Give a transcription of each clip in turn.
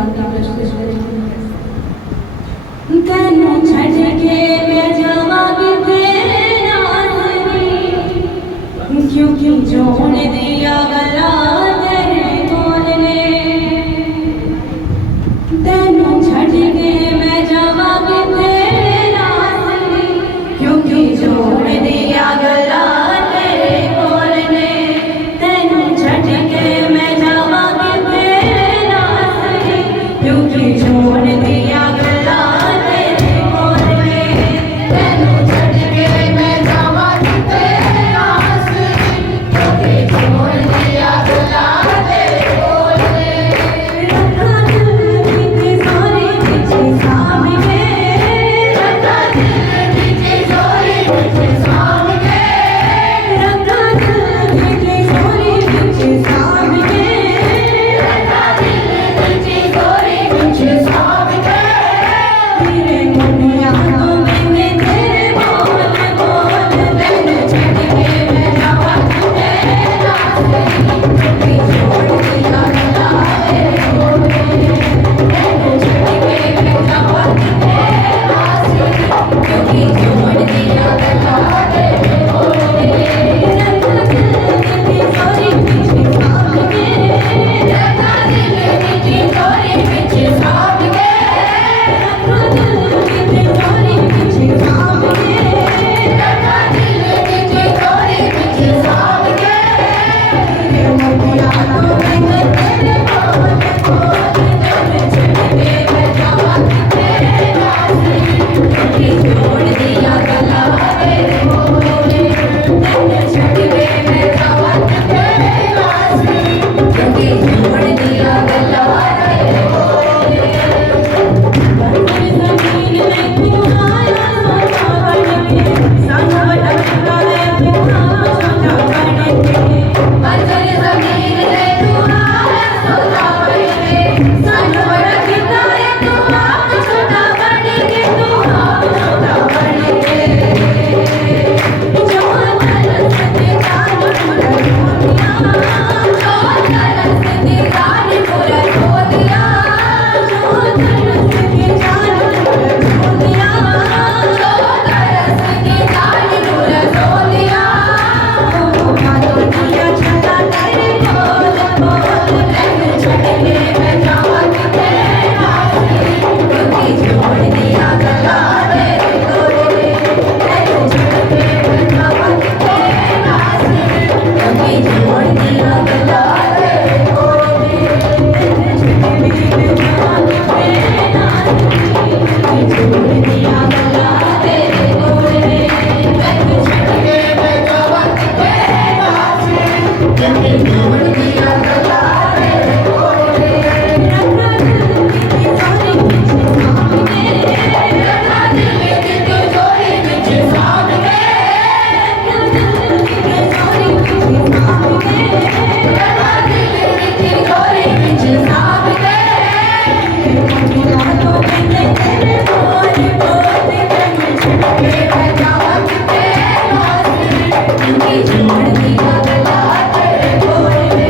गाती प्रस्तुत करेंगे। तेनू छड़ के मैं जावा किते नासनी, क्योंकि जोन दिया गला तेरे कौन ने। तेनू छड़ के मैं जावा किते नासनी, क्योंकि जोन दिया गला तेरे कौन ने। तेनू छड़ के मैं जावा किते नासनी, क्योंकि जोन दिया गला तेरे कौन ने। तेनू छड़ के मैं जावा किते नासनी, क्योंकि जोन दिया गला तेरे कौन ने। रखा दिल बीते सारे पीछे सामने, रखा दिल बीते सारे पीछे सामने, रखा दिल बीते सारे पीछे सामने, रखा दिल बीते सारे पीछे सामने। तेरे मुनिया तो मैंने तेरे बोल बोल, तेनू छड़ के मैं जावा किते नासनी, क्योंकि जोन दिया गला तेरे कौन ने। तेनू छड़ के मैं जावा किते नासनी, क्योंकि जोन दिया गला तेरे कौन ने। रखा दिल बीते सारे पीछे सामने, रखा दिल बीते सारे पीछे सामने, रखा दिल बीते सारे पीछे सामने, रखा दिल बीते सारे पीछे सामने। तेरे मुनिया तो मैंने तेरे बोल बोल, तेनू छड़ के मैं जावा किते नासनी, क्योंकि जोन दिया गला तेरे कौन ने। तेनू छड़ के मैं जावा किते नासनी, क्योंकि जोन दिया गला तेरे कौन ने। बंजर ज़मीन में क्यों आया सोचा बन के, संग भटकता है क्यों सोचा बन के। बंजर ज़मीन में क्यों आया सोचा बन के, संग भटकता है क्यों छोटा बन के, तू आप छोटा बन के। जो तरस के जान पूरा खो दिया, जो तरस के जान पूरा खो दिया, जो तरस के जान पूरा खो दिया, जो तरस के जान पूरा खो दिया। वो हाथों दिया छला तेरे बोल बोल, तेनू छड़ के मैं जावा किते नासनी, क्योंकि जोन दिया गला तेरे कौन ने। तेनू छड़ के मैं जावा किते नासनी, क्योंकि जोन दिया गला तेरे कौन ने। तेनू छड़ के मैं जावा किते नासनी, क्योंकि जोन दिया गला तेरे कौन ने। तेनू छड़ के मैं जावा किते नासनी, क्योंकि जोन दिया गला तेरे कौन ने। रखा दिल बीते सारे पीछे सामने, रखा दिल बीते सारे पीछे सामने, रखा दिल बीते सारे पीछे सामने, रखा दिल बीते सारे पीछे सामने। तेरे मुनिया तो मैंने तेरे बोल बोल, तेनू छड़ के मैं जावा किते नासनी, क्योंकि जोन दिया गला तेरे कौन ने।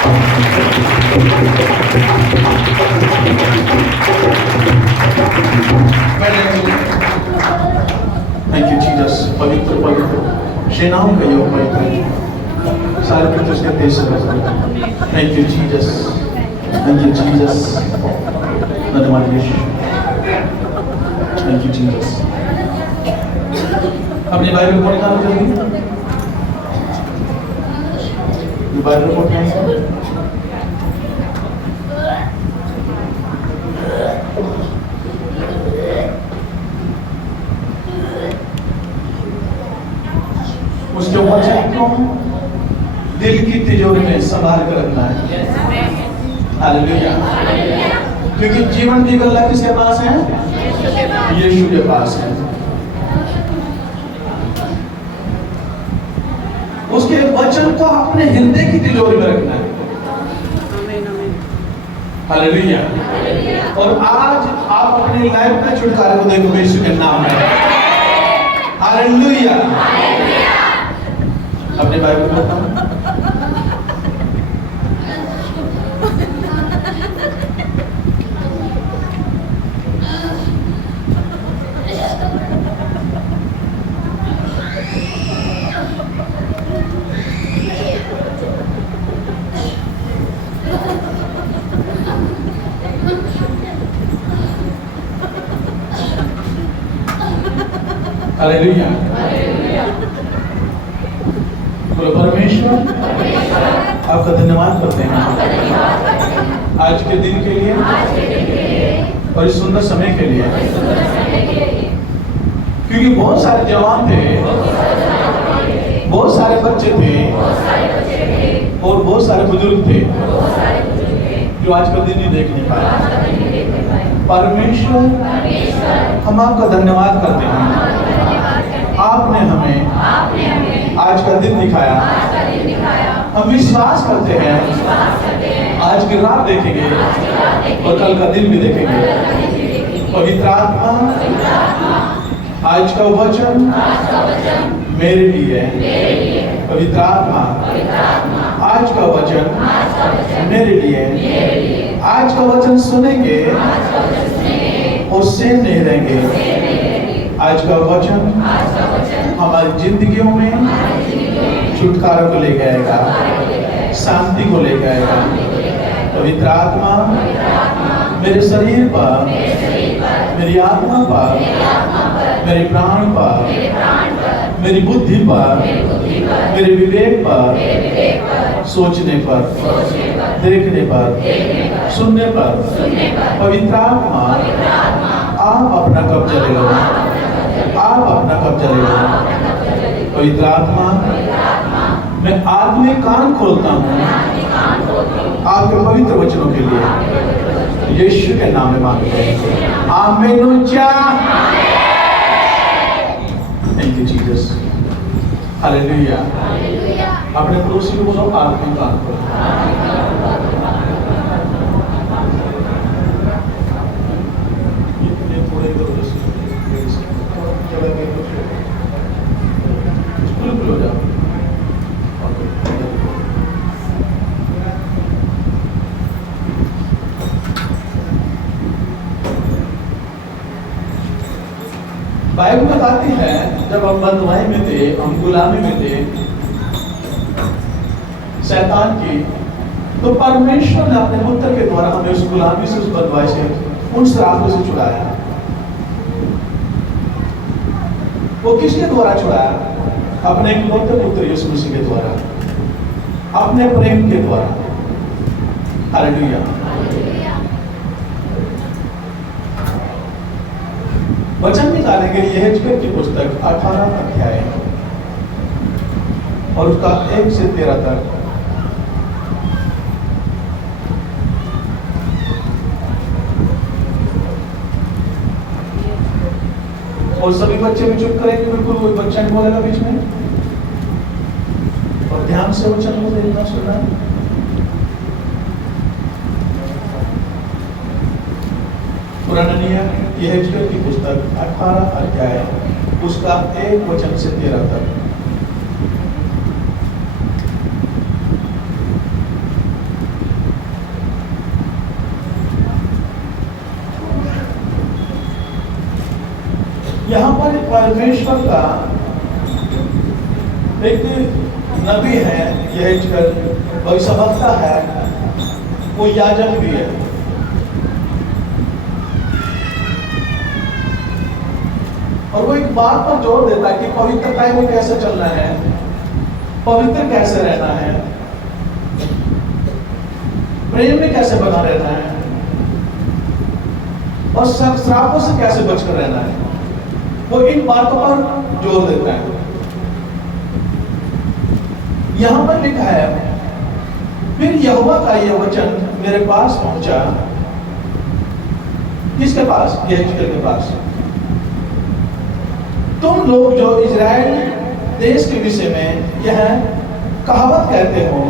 Thank you Jesus. पवित्र पवित्र सेनाओं का योग पवित्र सारे कुछ उसके देश से। Thank you Jesus, thank you Jesus, धन्यवाद यीशु, थैंक यू जीसस। अपनी बाइबल पढ़ना जल्दी, बाइबल पढ़ना। उसके वचन को दिल की तिजोरी में संभाल कर रखना है। हालेलुया। क्योंकि जीवन की गल्ला किसके पास है? यीशु के पास है। उसके वचन को अपने हृदय की तिजोरी में रखना है। हालेलुया। और आज आप अपनी लाइफ में छुटकारे को देखोगे यीशु के नाम में। हालेलुया। अपने बाइबल में बताओ। हालेलुया। बोलो परमेश्वर आपका धन्यवाद करते हैं आज के दिन के लिए और इस सुंदर समय के लिए, क्योंकि बहुत सारे जवान थे, बहुत सारे बच्चे थे और बहुत सारे बुजुर्ग थे जो आज का दिन नहीं देख नहीं पाए। परमेश्वर हम आपका धन्यवाद करते हैं, आपने हमें आज का दिन दिखाया। हम विश्वास करते हैं आज की रात देखेंगे और कल का दिन भी देखेंगे। पवित्र आत्मा आज का वचन मेरे लिए, पवित्र आत्मा आज का वचन मेरे लिए। आज का वचन सुनेंगे और सेम नहीं रहेंगे। आज का वचन हमारी जिंदगियों में छुटकारा को लेकर आएगा, शांति को लेकर आएगा। पवित्र आत्मा मेरे शरीर पर, मेरी आत्मा पर, मेरे प्राण पर, मेरी बुद्धि पर, मेरे विवेक पर, सोचने पर, देखने पर, सुनने पर पवित्र आत्मा आप अपना कब्जा ले लो, आप अपना कब्जा ले लो। पवित्र आत्मा मैं आत्मिक कान खोलता हूँ आपके पवित्र वचनों के लिए, यीशु के नाम में मांगते हैं, आमीन। Thank you Jesus. हालेलुया। अपने पड़ोसी को बोलो आत्मिक कान खोलो। बाइबल बताती है जब हम बंधुआई में थे, हम गुलामी में थे शैतान की, तो परमेश्वर ने अपने पुत्र के द्वारा हमें उस गुलामी से, उस बंधुआई से, उन श्रापों से छुड़ाया। वो किसके द्वारा छुड़ाया? अपने इकलौते पुत्र यीशु मसीह के द्वारा, अपने प्रेम के द्वारा। हालेलुया। वचन निकालेंगे यहेजकेल की पुस्तक 18 अध्याय और उसका 1 से 13 तक। और सभी बच्चे भी चुप करेंगे, बिल्कुल कोई बच्चा नहीं बोलेगा बीच में, और ध्यान से वचन को देखना सुनना। पुराना नियम यहेजकेल की पुस्तक 18 अध्याय उसका 1 वचन से 13 तक। पर परमेश्वर का एक नबी है, यह भविष्यवक्ता है, वो याजक भी है। और वो एक बात पर जोर देता है कि पवित्रता में कैसे चलना है, पवित्र कैसे रहना है, प्रेम में कैसे बना रहना है, और श्रापों से कैसे बचकर रहना है। वो इन बातों पर जोर देता है। यहां पर लिखा है, फिर यहोवा का यह वचन मेरे पास पहुंचा। किसके पास? यहेजकेल के पास। तुम लोग जो इजराइल देश के विषय में यह कहावत कहते हो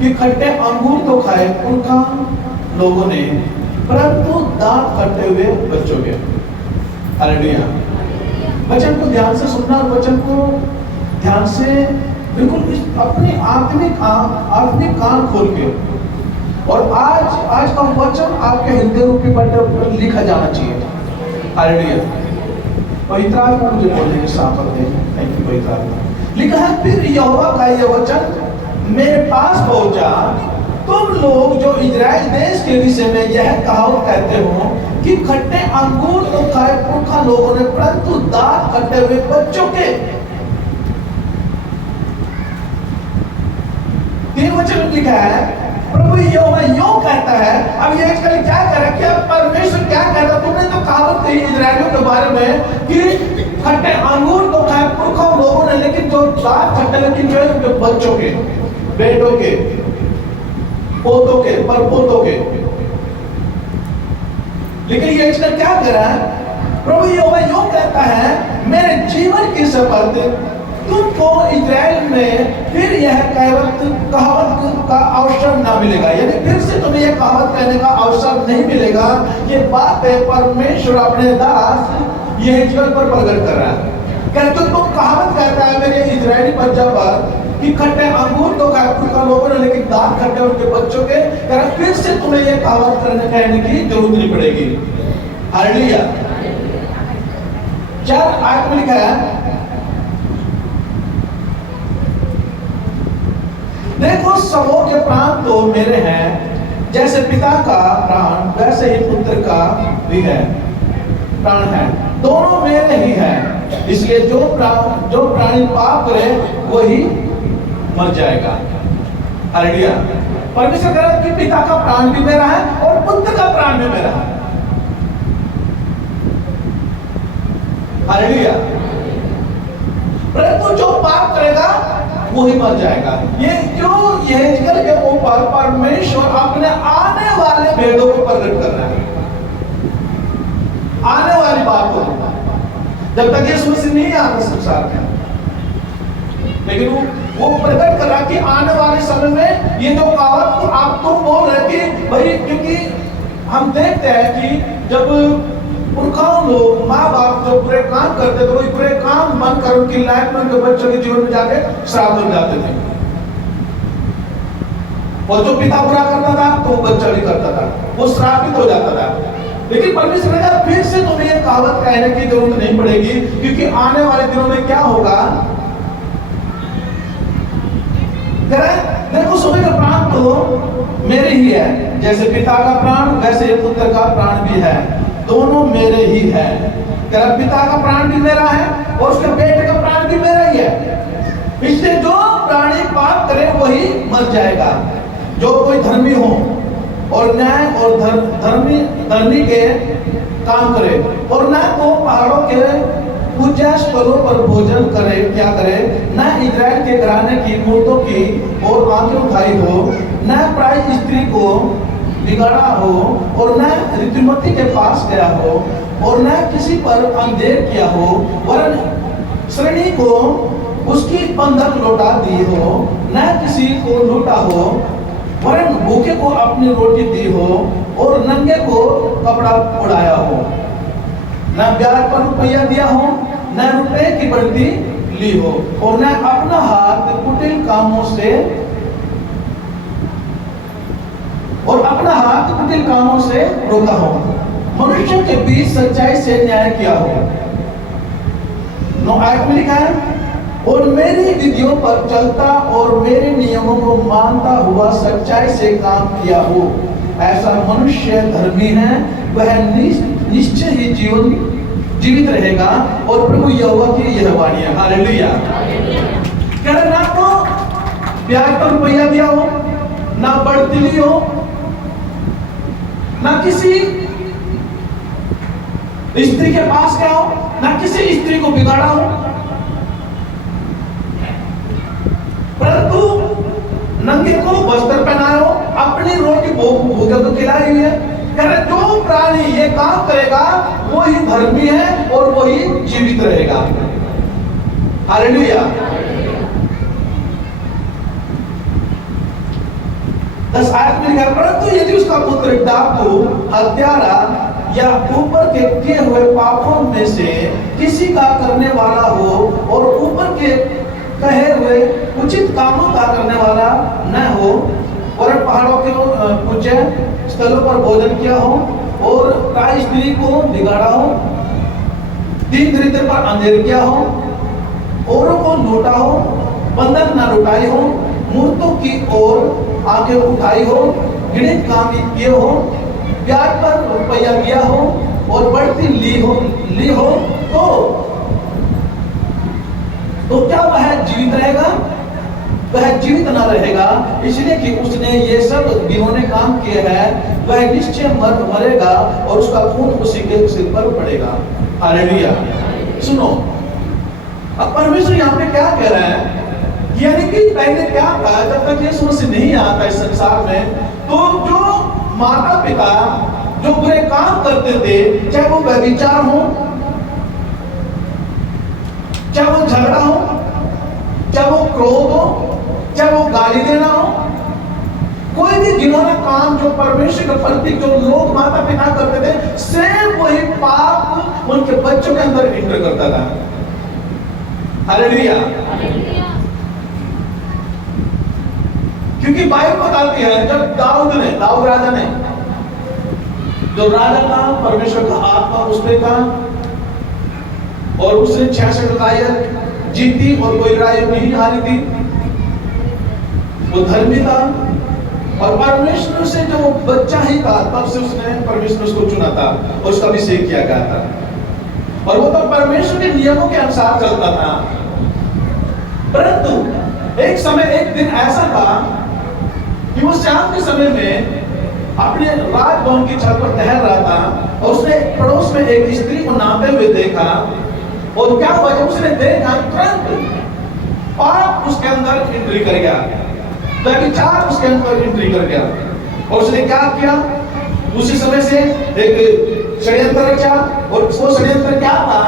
कि खट्टे अंगूर तो खाए उनका लोगों ने, परंतु दांत खट्टे हुए बच्चों के। हालेलुया। वचन को ध्यान से सुनना, वचन को ध्यान से बिल्कुल अपने आत्मिक कान खोल के, और आज का वचन आपके हृदय रूपी पट्टे पर लिखा जाना चाहिए। हालेलुया। पवित्र आत्मा मुझे बोलने के सामर्थ दे। थैंक यू पवित्र आत्मा। लिखा है, फिर यहोवा का यह वचन मेरे पास पहुंचा, तुम लोग जो इजराइल देश के विषय में यह कहावत कहते हो कि खट्टे अंगूर तो खाए पुरखा लोगों ने, परंतु दांत खट्टे हुए बच्चों के। 3 वचन लिखा है, प्रभु यहोवा यूं कहता है। अब ये इसके लिए क्या करा, क्या परमेश्वर क्या कहता? तुमने तो कहावत कही इजराइलियों के बारे में कि खट्टे अंगूर तो खाए पुरखा लोगों ने, लेकिन जो दांत खट्टे लेकिन जो है उनके बच्चों के, बेटों के, पोतों के, परपोतों के। लेकिन ये इसका क्या करा? प्रभु यहोवा यूं कहता है, मेरे जीवन की शपथ, तुमको इजराइल में फिर यह कहावत का अवसर ना मिलेगा। यानी फिर से तुम्हें यह कहावत कहने का अवसर नहीं मिलेगा। ये बात है परमेश्वर अपने दास यहेजकेल पर प्रकट कर रहा है। कहते तुम कहावत कहता है मेरे इजरायली प्रजा पर कि खट्टे अंगूर तो खाए पुरखा लोगों ने, लेकिन दांत खट्टे उनके बच्चों के। फिर से तुम्हें यह कहावत कहने की जरूरत नहीं पड़ेगी। हालेलुया। 4 आयत में लिखा है, देखो सबों के प्राण तो मेरे हैं, जैसे पिता का प्राण वैसे ही पुत्र का भी है, प्राण है, दोनों मेरे ही हैं। इसलिए जो प्राणी पाप करे वही मर जाएगा। हालेलुया। परमेश्वर कह रहा है कि पिता का प्राण भी मेरा है और पुत्र का प्राण भी मेरा है। हालेलुया। परंतु जो पाप करेगा वो ही मर जाएगा। ये क्यों? यहेजकेल के ऊपर परमेश्वर अपने आने वाले भेदों को प्रकट कर रहा है, आने वाली बात को। जब तक यीशु मसीह नहीं आता संसार में, लेकिन वो प्रकट कर रहा कि आने वाले समय में ये जो कहावत तो आप तुम बोल रहे कि भाई, क्योंकि हम देखते हैं कि जब पुरखाओं लोग माँ बाप जो बुरे काम करते थे, वही बुरे काम बनकर उनकी लाइफ में, उनके बच्चों के जीवन में जाके श्राप बन जाते थे। और जो पिता बुरा करता था तो वो बच्चा भी करता था, वो श्रापित हो जाता था। लेकिन परमेश्वर ने कहा फिर से तुम्हें ये कहावत कहने की जरूरत नहीं पड़ेगी, क्योंकि आने वाले दिनों में क्या होगा? देखो सुबह का प्राण तो मेरे ही है, जैसे पिता का प्राण वैसे पुत्र का प्राण भी है, दोनों मेरे ही है। पिता का प्राण भी मेरा है और उसके बेटे का प्राण भी मेरा ही है। इसलिए जो प्राणी पाप करे वही मर जाएगा। जो कोई धर्मी हो और न्याय और धर्मी के काम करे, और न तो पहाड़ों के पूजा स्थलों पर भोजन करे, क्या करे, न इजराइल के घराने की मूर्तों की और आंखें उठाई हो, न प्राय स्त्री को बिगाड़ा हो, और न ऋतुमती के पास गया हो, और न किसी पर अंधेर किया हो, वरन श्रेणी को उसकी बंधक लौटा दी हो, न किसी को लूटा हो, वरन भूखे को अपनी रोटी दी हो, और नंगे को कपड़ा उड़ाया हो, न ब्याज पर रुपया दिया हो, न रुपए की बढ़ती ली हो, और न अपना हाथ कुटिल कामों से रोका हो। मनुष्यों के बीच सच्चाई से न्याय किया हो। 9 आयत में लिखा है, और मेरी विधियों पर चलता और मेरे नियमों को मानता हुआ सच्चाई से काम किया हो, ऐसा मनुष्य धर्मी है, वह निश्चय ही जीवित रहेगा। और प्रभु यहोवा की यह वाणी है। हालेलुया। कह रहे ना तो ब्याज पर रुपया दिया हो, ना बढ़ती ली हो, ना किसी स्त्री के पास गया हो, ना किसी स्त्री को बिगाड़ा हो, परंतु नंगे को वस्त्र पहनाए हो, अपनी रोटी भूखे को खिलाई हुई है। कह रहे जो प्राणी ये काम करेगा वो ही धर्मी है और वो ही जीवित रहेगा। हालेलुया। 10 आयत में लिखा, परंतु यदि उसका पुत्र डाकू, हत्यारा या ऊपर के किए हुए पापों में से किसी का करने वाला हो और ऊपर के कहे हुए उचित कामों का करने वाला न हो, और पहाड़ों के ऊंचे स्थलों पर भोजन किया हो और प्राय स्त्री को बिगाड़ा हो, दिन दरिद्र पर अंधेर किया हो, औरों को लूटा हो, बंधन न लुटाई हो, मूर्तों की ओर आंखें उठाई हो, घृणित काम किए हो, ब्याज पर रुपया दिया हो और बढ़ती ली हो तो क्या वह जीवित रहेगा? वह जीवित न रहेगा, इसलिए कि उसने ये सब जिन्होंने काम किए हैं वह निश्चय मरेगा और उसका खून उसी के सिर पर पड़ेगा। हालेलुया। सुनो, अब परमेश्वर यहाँ पे क्या कह रहा है, यानी कि पहले क्या था, जब तक यीशु मसीह नहीं आता इस संसार में, तो जो माता पिता जो बुरे काम करते थे, चाहे वो व्यभिचार हो, चाहे वो झगड़ा हो, चाहे वो क्रोध हो, चाहे वो गाली देना हो, कोई भी घिनौना काम जो परमेश्वर के प्रति जो लोग माता पिता करते थे, सेम वही पाप उनके बच्चों के अंदर एंटर करता था। हालेलुया। क्योंकि बाइबल बताती है, जब दाऊद राजा ने, जो राजा था, परमेश्वर का आत्मा उस पे था और उसने 66 लड़ाइयां जीती और कोई लड़ाई नहीं हारी थी, वो धर्मी था और परमेश्वर से जो बच्चा ही था तब से उसने परमेश्वर उसको चुना था और उसका अभिषेक किया गया था, और वो तो परमेश्वर के नियमों के अनुसार चलता था। परंतु एक दिन ऐसा था कि वो शाम के समय में अपने राजभवन की छत पर टहल रहा था और उसने पड़ोस में एक स्त्री को नहाते हुए देखा, और क्या हुआ, जब उसने देखा तुरंत पाप उसके अंदर एंट्री कर गया, व्यभिचार उसके अंदर एंट्री कर गया, और उसने क्या किया, उसी समय से एक षड्यंत्र रचा। और वो षड्यंत्र क्या था,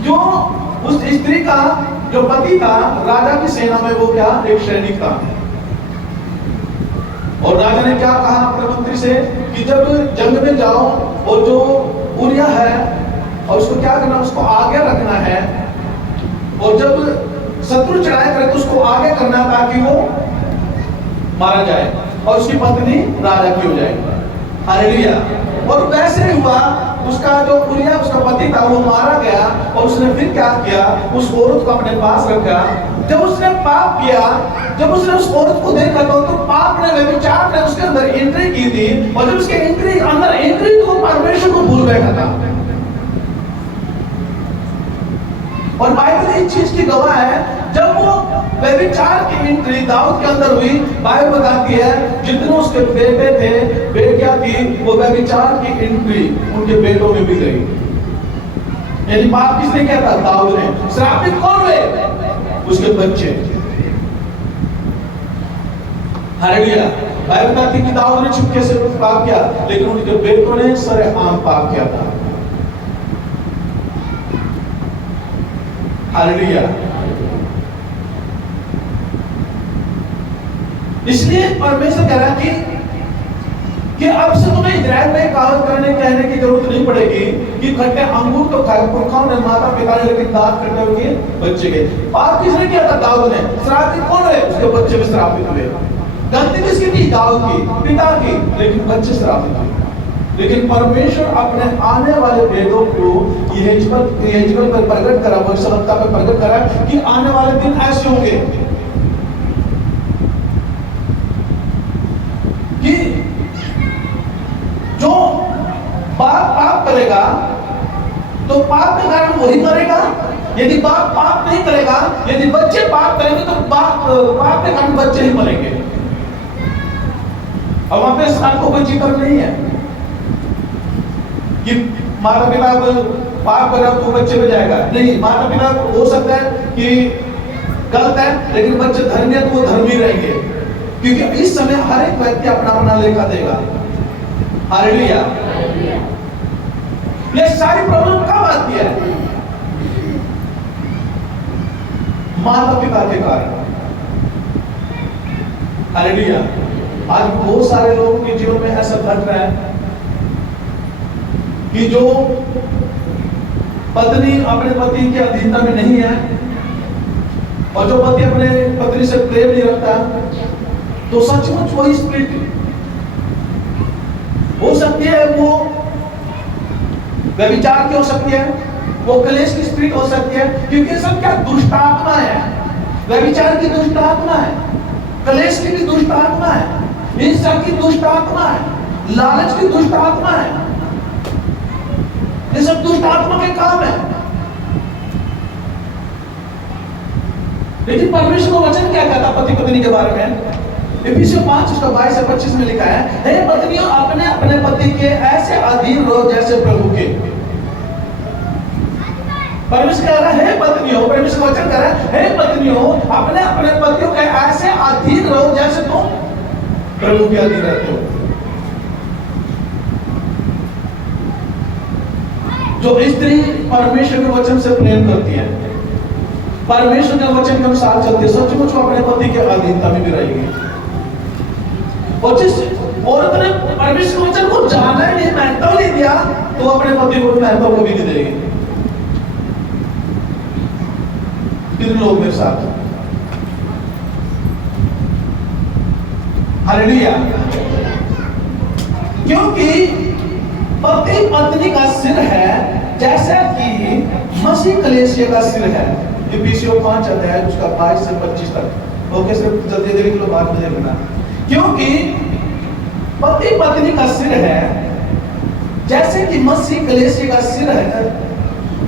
जो उस स्त्री का जो पति था राजा की सेना में, वो क्या, एक सैनिक था, और राजा ने क्या कहा अपने मंत्री से कि जब जंग में जाओ और जो उरिया है और उसको क्या करना, उसको आगे रखना है, और जब शत्रु चढ़ाई करे तो उसको आगे करना ताकि वो मारा जाए और उसकी पत्नी राजा की हो जाए। हालेलुया। और वैसे ही हुआ, उसका जो उरिया उसका पति था वो मारा गया, और उसने फिर क्या किया, उस औरत को अपने पास रखा। जब उसने पाप किया, जब उसने उस औरत को देखा तो पाप ने, व्यभिचार ने उसके अंदर एंट्री की थी, और जब उसके अंदर एंट्री तो वो परमेश्वर को भूल बैठा था। और बाइबल इस चीज की गवाह है, जब वो व्यभिचार की एंट्री दाऊद के अंदर हुई, बाइबल बताती है जितने उसके बेटे थे, बेटियां थी, वो व्यभिचार की एंट्री उनके बेटों में भी गई। यानी पाप किसने किया था? दाऊद ने। श्रापित कौन हुए? उसके बच्चे। हालेलुया। बाइबल बताती है कि दाऊद ने चुपके से पाप किया, लेकिन उनके बेटों ने सरेआम पाप किया था। हालेलुया। इसलिए परमेश्वर कह रहा है कि अब से तुम्हें इजराइल में कहावत कहने की जरूरत नहीं पड़ेगी कि खट्टे अंगूर तो खाए, पुरखाओं ने, माता पिता ने, लेकिन दांत खट्टे हुए बच्चे के। पाप किसने किया था? दाऊद ने। श्रापित कौन है? उसके बच्चे भी श्रापित हुए। गलती किसकी थी? दाऊद की, पिता की, लेकिन बच्चे श्रापित हुए। लेकिन परमेश्वर अपने आने वाले भेदों को यहेजकेल पर प्रकट करा, भविष्यवक्ता पर प्रकट करा कि आने वाले दिन ऐसे होंगे कि जो बाप पाप करेगा तो पाप के कारण वही मरेगा, यदि बाप पाप नहीं करेगा, यदि बच्चे पाप करेंगे तो पाप के कारण बच्चे ही मरेंगे। अब वहां पे स्थान को कोई जिक्र नहीं है कि माता पिता पाप कर रहा तो बच्चे में जाएगा, नहीं, माता पिता हो सकता है कि गलत है लेकिन बच्चे धर्मी है तो वो धर्मी रहेंगे, क्योंकि इस समय हर एक व्यक्ति अपना अपना लेखा देगा। हालेलुया। ये सारी प्रॉब्लम कब आती है? माता पिता के कारण। हालेलुया। आज बहुत सारे लोगों के जीवन में ऐसा घट रहा है कि जो पत्नी अपने पति के अधीनता में नहीं है और जो पति अपने पत्नी से प्रेम नहीं रखता, तो सचमुच वो स्पिरिट हो सकती है, वो व्यभिचार की हो सकती है, वो कलेश की स्पिरिट हो सकती है, क्योंकि सब क्या दुष्ट आत्मा है। व्यभिचार की दुष्ट आत्मा है, कलेश की भी दुष्ट आत्मा है, हिंसा की दुष्ट आत्मा है, लालच की दुष्ट आत्मा है। ये सब दुष्ट आत्मा के काम है। लेकिन परमेश्वर का वचन क्या कहता पति पत्नी के बारे में? इफिसियों 5:22-25 में लिखा है, हे पत्नियों अपने अपने पति के ऐसे अधीन रहो जैसे प्रभु के। परमेश्वर कह रहा है, हे पत्नियों, परमेश्वर का वचन कह रहा है, हे पत्नियों अपने अपने पतियों के ऐसे अधीन रहो जैसे तुम प्रभु के अधीन रहते हो। जो स्त्री परमेश्वर के वचन से प्रेम करती है, परमेश्वर के वचन के अनुसार चलती है, सचमुच वो अपने पति के अधीनता में भी रहेगी। और जिस औरत ने परमेश्वर के वचन को जाना ही नहीं, महत्व नहीं दिया, तो वो अपने पति को महत्व को भी नहीं देगी। कितने लोग मेरे साथ? हालेलुया। क्योंकि पति पत्नी का सिर है जैसा कि मसीह कलीसिया का सिर है। इफिसियों 5 उसका 22-25 तक। ओके, सिर्फ जल्दी जल्दी के लोग बात में देखना। क्योंकि पति पत्नी का सिर है जैसे कि मसीह कलीसिया का सिर है,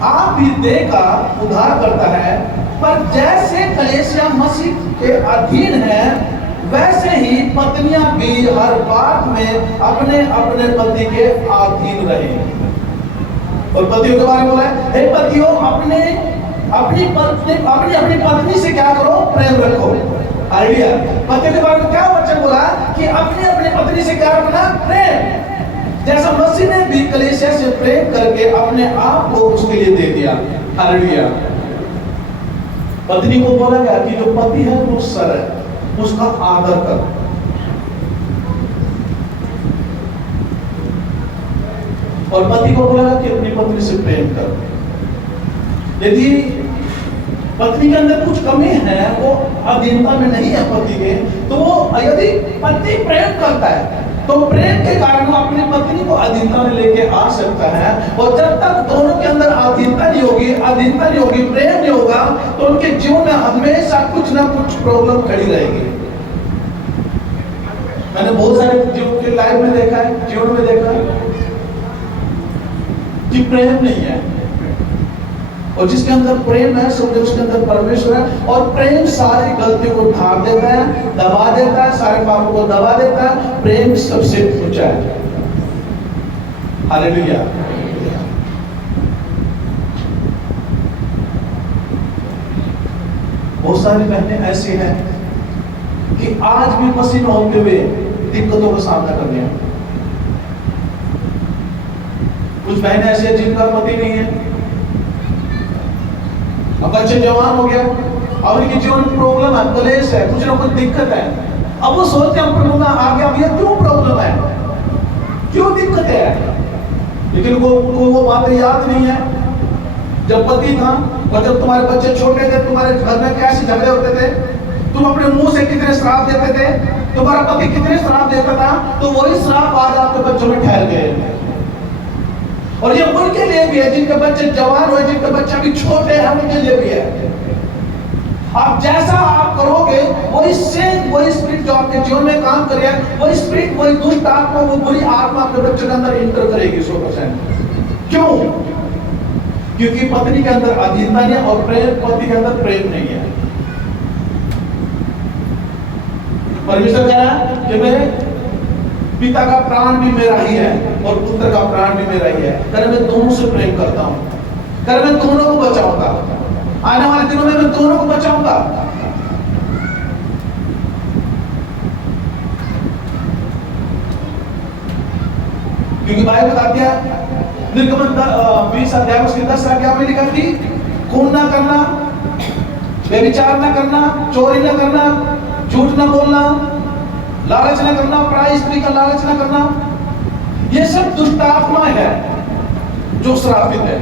आप भी देह का उद्धार करता है, पर जैसे कलीसिया मसीह के अधीन है वैसे ही पत्नियां भी हर बात में अपने अपने पति के अधीन रहे। और पतियों के बारे में बोला है, हे पतियों अपनी पत्नी से क्या करो? प्रेम रखो। हालेलुया। पतियों के बारे में क्या वचन बोला कि अपनी पत्नी से क्या रखना? प्रेम। जैसा मसीह ने भी कलीसिया से प्रेम करके अपने आप को उसके लिए दे दिया। हालेलुया। पत्नी को बोला गया कि जो पति है वो सर है, उसका आदर कर। और पति को बोला कि अपनी पत्नी से प्रेम कर। यदि पत्नी के अंदर कुछ कमी है, वो अधीनता में नहीं है पति के, तो वो यदि पति प्रेम करता है तो प्रेम के कारण वो अपनी पत्नी को अधीनता में लेके आ सकता है। और जब तक दोनों के अंदर अधीनता नहीं होगी, प्रेम नहीं होगा, तो उनके जीवन में हमेशा कुछ ना कुछ प्रॉब्लम खड़ी रहेगी। मैंने बहुत सारे जीवन के लाइफ में देखा है, जीवन में देखा है कि प्रेम नहीं है, और जिसके अंदर प्रेम है समझो उसके अंदर परमेश्वर है। और प्रेम सारी गलतियों को ढांक देता है, दबा देता है, सारे पापों को दबा देता है। प्रेम सबसे ऊंचा है। हालेलुया। बहुत सारी बहनें ऐसी हैं कि आज भी मसीह में होते हुए दिक्कतों का सामना कर रही हैं। कुछ बहनें ऐसी हैं जिनका पति नहीं है, अब बच्चे जवान हो गया, अब इनके जीवन में प्रॉब्लम है, कलेश है, कुछ ना कुछ दिक्कत है। अब वो सोचते हैं प्रभु में आ गया, भैया क्यों प्रॉब्लम है, क्यों दिक्कत है? लेकिन वो बातें याद नहीं है जब पति था और जब तुम्हारे बच्चे छोटे थे, तुम्हारे घर में कैसे झगड़े होते थे, तुम अपने मुंह से कितने श्राप देते थे, तुम्हारा पति कितने श्राप देता था, तो वही श्राप आज आपके बच्चों में ठहर गए। और ये उनके लिए भी है जिनके बच्चे जवान हुए, जिनके बच्चे अभी छोटे हैं, उनके लिए भी है। आप जैसा आप करोगे वही सेम, वही स्पिरिट जो आपके जीवन में काम करेगा, वही स्पिरिट, वही दुष्ट आत्मा, वो बुरी आत्मा आपके बच्चों के अंदर इंटर करेगी 100%। क्यों? क्योंकि पत्नी के अंदर अधीनता नहीं और प्रेम, पति के अंदर प्रेम नहीं है। परमेश्वर कह रहा है कि मेरे पिता का प्राण भी मेरा ही है और पुत्र का प्राण भी मेरा ही है। कर मैं दोनों से प्रेम करता हूं, कर मैं दोनों को बचाऊंगा, आने वाले दिनों में मैं दोनों को बचाऊंगा। क्योंकि बाइबल बताती है, निर्गमन 20 अध्याय उसकी 10 आज्ञा में लिखा थी, खून ना करना, व्यभिचार ना करना, चोरी ना करना, झूठ ना बोलना, लालच ना करना, पराई स्त्री का लालच ना करना। ये सब दुष्ट आत्मा है जो श्रापित है।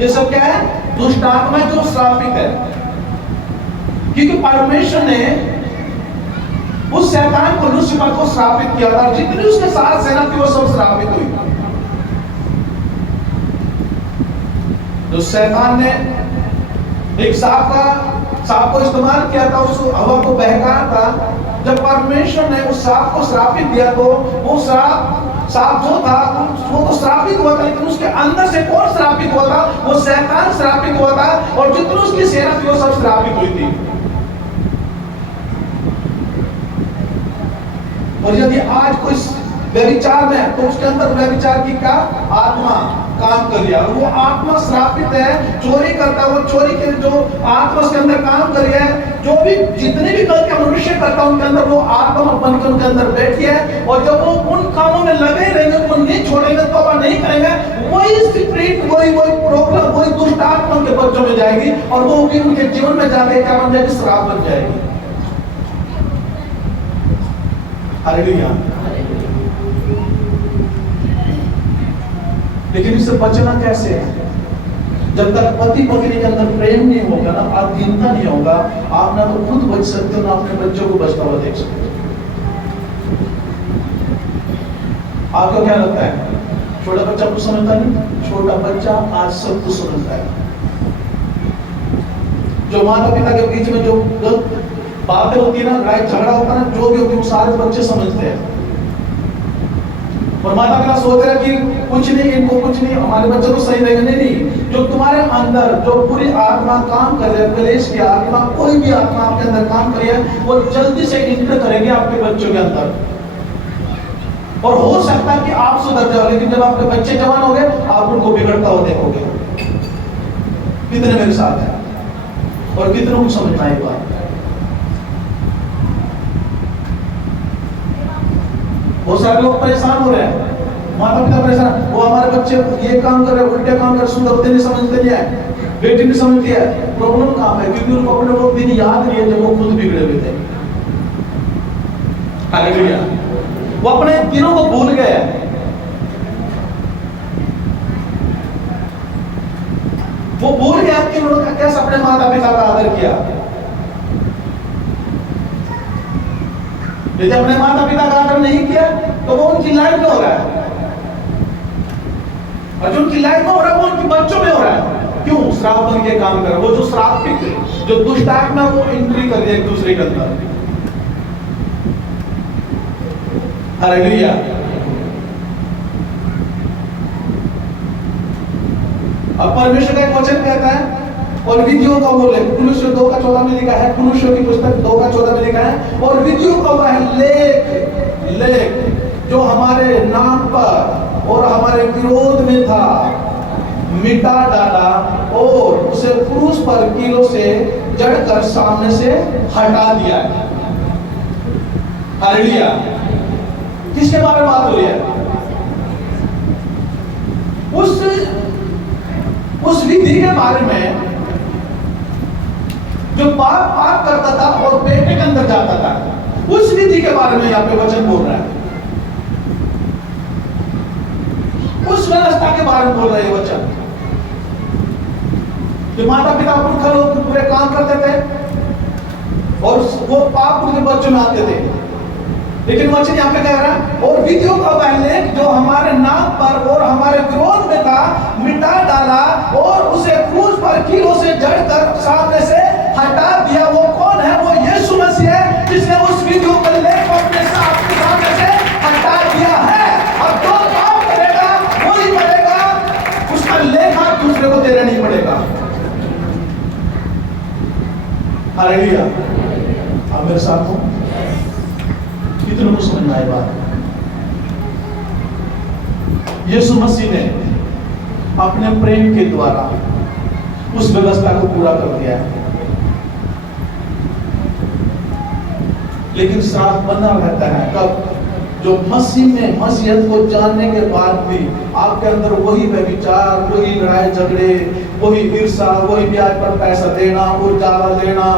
ये सब क्या है? दुष्ट आत्मा जो श्रापित है। क्योंकि परमेश्वर ने उस शैतान को, लूसीफर को श्रापित किया था, जितनी उसके साथ सेना थी वो सब श्रापित हुई। तो शैतान ने एक सांप को इस्तेमाल किया था, उस हवा को बहकाया था। जब परमेश्वर ने उस सांप को श्रापित दिया तो वो सांप जो था वो तो श्रापित हुआ था, लेकिन उसके अंदर से कौन श्रापित हुआ था? वो शैतान श्रापित हुआ था, और जितनी उसकी सेना थी वो सब श्रापित हुई थी। और यदि आज कोई व्यभिचार में है तो उसके अंदर व्यभिचार की क्या आत्मा काम कर रही है, वो आत्मा श्रापित है। चोरी करता है, वो चोरी के जो आत्मा उसके अंदर काम कर रही है, जो भी जितने भी गलतियां मनुष्य करता है उनके अंदर वो आत्मा बनकर उनके अंदर बैठी है। और जब वो उन कामों में लगे रहेंगे, उनको नहीं छोड़ेंगे, तौबा नहीं करेंगे, वही स्पिरिट, वही प्रॉब्लम, वही दुष्ट आत्मा उनके बच्चों में जाएगी और वो उनके जीवन में जाके क्या बन जाएगी? श्राप बन जाएगी। हालेलुया। लेकिन इससे बचना कैसे है? जब तक पति पत्नी के अंदर प्रेम नहीं होगा ना, अधीनता नहीं होगा, आप ना तो खुद बच सकते हो ना अपने बच्चों को बचता हुआ देख सकते हो। आपको क्या लगता है? छोटा बच्चा कुछ समझता नहीं? छोटा बच्चा आज सब कुछ समझता है। जो माता पिता के बीच में जो बातें होती है ना, लड़ाई झगड़ा होता है ना, जो भी होती है वो सारे बच्चे समझते हैं। और माता पिता सोच रहे कि कुछ नहीं, इनको कुछ नहीं, हमारे बच्चे तो सही रहेंगे। नहीं, जो तुम्हारे अंदर जो पूरी आत्मा काम कर रही है, क्लेश की आत्मा, कोई भी आत्मा आपके अंदर काम कर रही है, वो जल्दी से इंटर करेंगे आपके बच्चों के अंदर। और हो सकता है कि आप सुधर जाओ, लेकिन जब आपके बच्चे जवान हो गए, आप उनको बिगड़ता हुआ देखोगे। कितने मेरे साथ है और कितनों को समझना है बात। बहुत सारे लोग परेशान हो रहे हैं, माता पिता परेशान, वो हमारे बच्चे ये काम कर रहे हैं, उल्टे काम कर, सुधरते नहीं, समझते नहीं है, बेटी नहीं समझती है। प्रॉब्लम काम है क्योंकि उनको अपने वो दिन याद नहीं है जब वो खुद बिगड़े हुए थे। हालेलुया। वो अपने दिनों को भूल गए। वो भूल गया कि उन्होंने कैसे अपने माता पिता का आदर किया। यदि अपने माता पिता का आदर नहीं किया तो वो उनकी लाइफ में हो रहा है, और जो उनकी लाइफ में हो रहा है वो उनके बच्चों में हो रहा है। क्यों? श्राप बन के काम कर रहा है। वो जो श्रापित, जो दुष्ट आत्मा वो एंट्री कर रही है एक दूसरे के अंदर। हालेलुया। अब परमेश्वर का एक वचन कहता है, और विधियों का वो कुलुस्सियों 2:14 में लिखा है, कुलुस्सियों की पुस्तक 2:14 में लिखा है, और विधियों का वह लेख जो हमारे नाम पर और हमारे विरोध में था, मिटा डाला और उसे क्रूस पर कीलों से जड़कर सामने से हटा दिया है। हालेलुया। किसके बारे में बात हो रही है? उस विधि के बारे में जो पाप करता था और बेटे के अंदर जाता था, उस विधि के बारे में यहाँ पे वचन बोल रहा है। उस व्यवस्था के बारे में बोल रहा है ये वचन। जो माता पिता पुरखा लोग पूरे काम करते थे, और वो पाप उनके बच्चों में आते थे। लेकिन वचन यहाँ पे कह रहा है, और विधियों का वैलेख जो हमारे नाम पर और हमारे विरोध में था मिटा डाला और उसे क्रूस पर कीलों से जड़कर सामने से हटा दिया। वो कौन है? वो यीशु मसीह है, जिसने उस विधियों का लेख अपने सामने से हटा दिया है। अब जो काम करेगा वही पड़ेगा, उसका लेखा दूसरे को देना नहीं पड़ेगा। हालेलुया। आप मेरे साथ हो? कितने को समझ में आए बात? यीशु मसीह ने अपने प्रेम के द्वारा उस व्यवस्था को पूरा कर दिया है, लेकिन श्राप बना रहता है कब? जो मसीह में मसीहत को जानने के बाद भी आपके अंदर वही व्यभिचार, वही लड़ाई झगड़े, वही ईर्ष्या, वही ब्याज पर पैसा देना, वो ज्यादा लेना,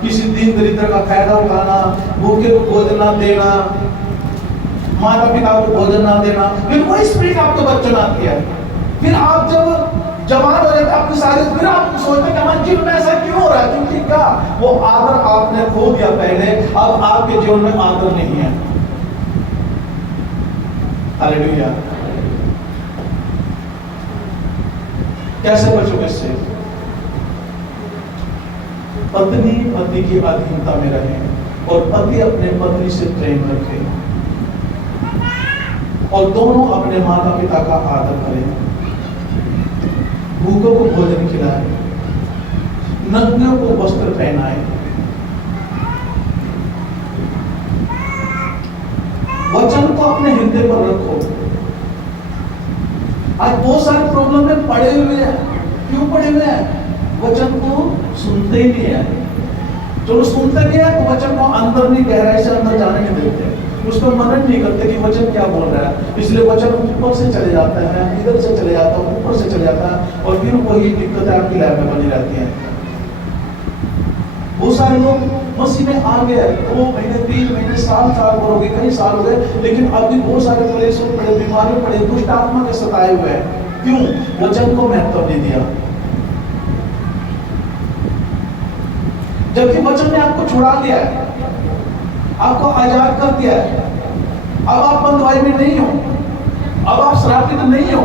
किसी दीन दरिद्र का फायदा उठाना, भूखे को भोजन ना देना, माता पिता को भोजन ना देना, फिर वही स्पिरिट आपके बच्चों में आती है। फिर आप जब जवान हो जाते आपकी सारी, फिर आप सोचते कि हमारे जीवन में ऐसा क्यों हो रहा है? क्योंकि क्या वो आदर आपने खो दिया पहले, अब आपके जीवन में आदर नहीं है। हालेलुया। कैसे बचोगे इससे? पत्नी पति की अधीनता में रहे और पति अपने पत्नी से प्रेम रखे और दोनों अपने माता पिता का आदर करें, भूखों को भोजन खिलाए, नग्नों को वस्त्र पहनाए, वचन को अपने हृदय पर रखो। आज बहुत सारे प्रॉब्लम में पड़े हुए हैं। क्यों पड़े हुए हैं? वचन को सुनते ही नहीं है। जो सुनते नहीं है तो वचन को अंदर नहीं, गहराई से अंदर जाने नहीं देते, उसको मनन नहीं करते कि वचन क्या बोल रहा है। इसलिए वचन ऊपर से चले जाता है, इधर से चले जाता है, ऊपर से चले जाता है, और फिर वही दिक्कतें आपकी लाइफ में बनी रहती हैं। बहुत सारे लोग मसीह में आ गए, 2 महीने 3 महीने साल हो गए, कई साल हो गए, लेकिन अभी बहुत सारे क्लेश पड़े, बीमारी पड़े, दुष्ट आत्मा के सताए हुए हैं। क्यों? वचन को महत्व नहीं दिया। जबकि वचन ने आपको छुड़ा दिया है, आपको आजाद कर दिया है। अब आप बंधुआई में नहीं हो, अब आप श्रापित नहीं हो।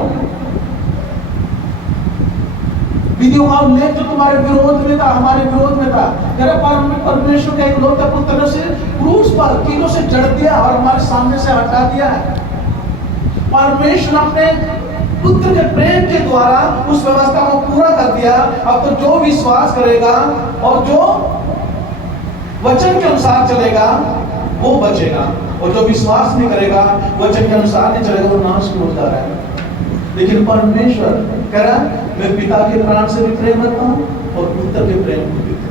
विधियों का उल्लेख जो तुम्हारे विरोध में था, हमारे विरोध में था, परमेश्वर के इकलौते पुत्र ने उसे क्रूस पर कीलों से जड़ दिया और हमारे सामने से हटा दिया है। परमेश्वर अपने पुत्र के प्रेम के द्वारा उस व्यवस्था को पूरा कर दिया। अब तो जो विश्वास करेगा और जो वचन के अनुसार चलेगा वो बचेगा, और जो विश्वास नहीं करेगा, वचन के अनुसार नहीं चलेगा, वो नाश की ओर जा रहा है। लेकिन परमेश्वर कह रहा है, मैं पिता के प्राण से भी प्रेम रखता हूँ और पुत्र के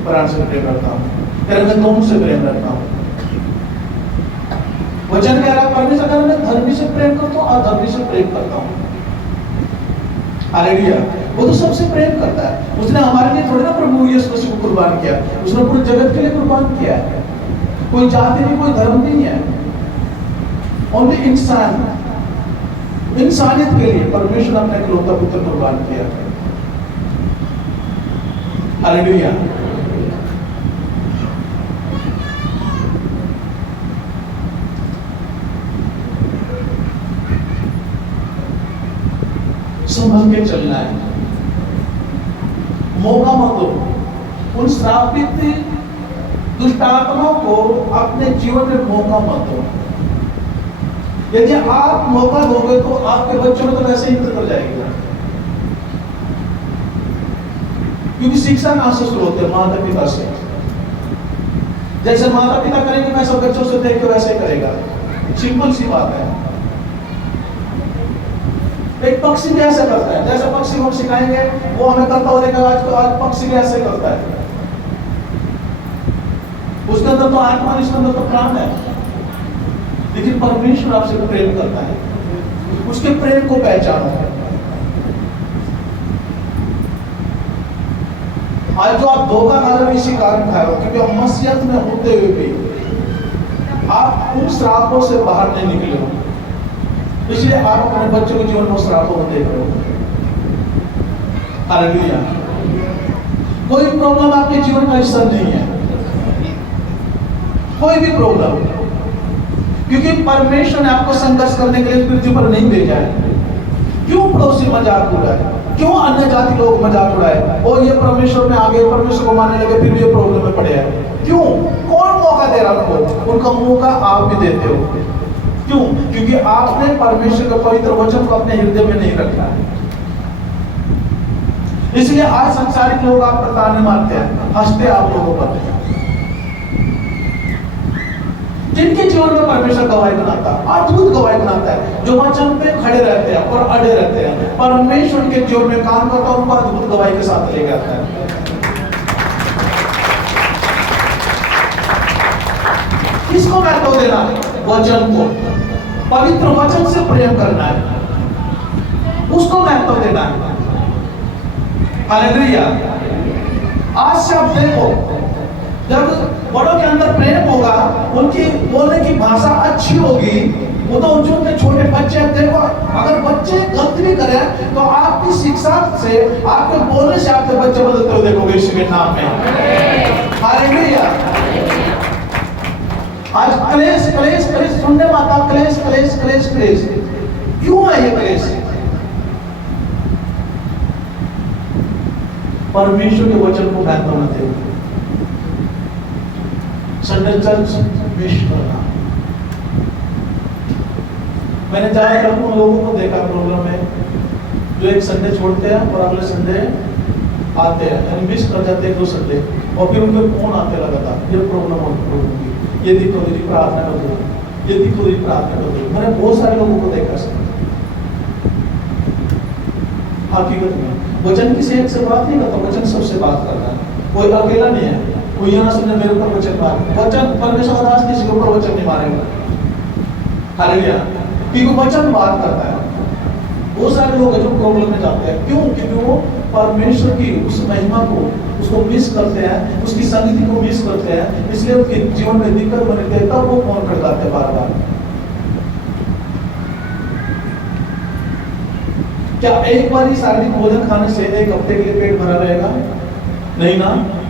प्राण से प्रेम रखता हूँ। कह रहा मैं दोनों से प्रेम रखता हूँ। वचन कह रहा है, परमेश्वर कह रहा मैं धर्मी से प्रेम करता हूँ, अधर्मी से प्रेम करता हूँ। हालेलुया। वो तो सबसे प्रेम करता है। उसने हमारे लिए थोड़ी ना प्रभु यीशु मसीह को कुर्बान किया, उसने पूरे जगत के लिए कुर्बान किया है। कोई जाति नहीं, कोई धर्म नहीं है, ओनली इंसान, इंसानियत के लिए परमेश्वर अपने इकलौता पुत्र कुर्बान किया। हालेलुया। संभल के चलना है, मौका मत दो। उन श्रापित दुष्ट आत्माओं को अपने जीवन में मौका मत दो। यदि आप मौका दोगे तो आपके बच्चों में तो वैसे ही कर जाएगा, क्योंकि शिक्षा कहां से शुरू होती है? माता पिता से। जैसे माता पिता करेंगे वैसे बच्चों से देख के वैसे करेगा। सिंपल सी बात है। एक पक्षी भी ऐसे करता है, जैसे पक्षी को सिखाएंगे वो हमें करता हुआ देखेगा। आज पक्षी भी ऐसे करता है। उसके अंदर तो आत्मा, इसके अंदर तो प्राण है, लेकिन परमेश्वर आपसे प्रेम करता है। उसके प्रेम को पहचानो। आज जो आप धोखा खा रहे हो इसी कारण खा रहे हो, क्योंकि आप मसीहत में होते हुए भी आप उन श्रापों से बाहर नहीं निकले हो, इसलिए आप अपने बच्चों के जीवन में श्रापों को देख रहे हो। हालेलुया। कोई प्रॉब्लम आपके जीवन का हिस्सा नहीं है। कोई भी प्रॉब्लम, क्योंकि परमेश्वर ने आपको संघर्ष करने के लिए पृथ्वी पर नहीं भेजा है। क्यों पड़ोसी मजाक उड़ाए, क्यों अन्य जाति लोग मजाक उड़ाए, और ये परमेश्वर में आगे परमेश्वर को मानने लगे फिर भी ये प्रॉब्लम में पड़े हैं? क्यों? कौन मौका दे रहा उनको? उनका मौका आप भी देते हो। क्यों? क्योंकि आपने परमेश्वर के पवित्र वचन को अपने हृदय में नहीं रखा है। इसलिए आज संसारिक लोग आप पर ताने मारते हैं, हंसते आप लोगों पर। जिनके जीवन में परमेश्वर गवाही बनाता है, अद्भुत गवाही बनाता है, जो वचन पे खड़े रहते हैं और अड़े रहते हैं, परमेश्वर उनके जीवन में काम करता है, उनको अद्भुत गवाही के साथ लेकर आता है। किसको महत्व देना? वचन को, पवित्र वचन से प्रेम करना है, उसको महत्व देना है। हालेलुया। आज से आप देखो, जब बड़ों के अंदर प्रेम होगा, उनकी बोलने की भाषा अच्छी होगी, वो तो जो उनके छोटे बच्चे देखो, अगर बच्चे गलती भी करें तो आपकी शिक्षा से, आपके बोलने से आपके बच्चे बदलते हुए देखोगे यीशु के नाम में। हालेलुया। आज क्लेश क्लेश क्लेश सुनने में आता, क्लेश क्लेश क्लेश क्लेश, क्यों है ये क्लेश? परमेश्वर के वचन को महत्व न दे, संडे चर्च मिस करना। मैंने ज्यादातर उन लोगों को देखा प्रॉब्लम में, जो एक संडे छोड़ते हैं और अगले संडे आते हैं, यानी मिस कर जाते हैं 2 संडे, और फिर उनके फोन आते लगातार, ये प्रॉब्लम होगी, ये दिक्कत होगी, प्रार्थना कर दो, ये दिक्कत होगी, प्रार्थना कर दो। मैंने बहुत सारे लोगों को देखा सर। हकीकत में वचन किसी एक से बात नहीं करता, वचन सबसे बात करता है। कोई अकेला नहीं है, कोई ये ना समझे मेरे ऊपर वचन बात, वचन परमेश्वर का दास किसी के ऊपर वचन नहीं मारेगा। हालेलुया। क्योंकि वचन बात करता है। बहुत सारे लोग हैं जो प्रॉब्लम में जाते हैं, क्यों? क्योंकि वो परमेश्वर की उस महिमा को, उसको मिस करते हैं, उसकी संगति को मिस करते हैं, इसलिए उनके जीवन में दिक्कत बनती है, तब वो फोन खड़काते हैं बार बार। क्या एक बार ही शारीरिक भोजन खाने से 1 हफ्ते के लिए पेट भरा रहेगा? नहीं ना।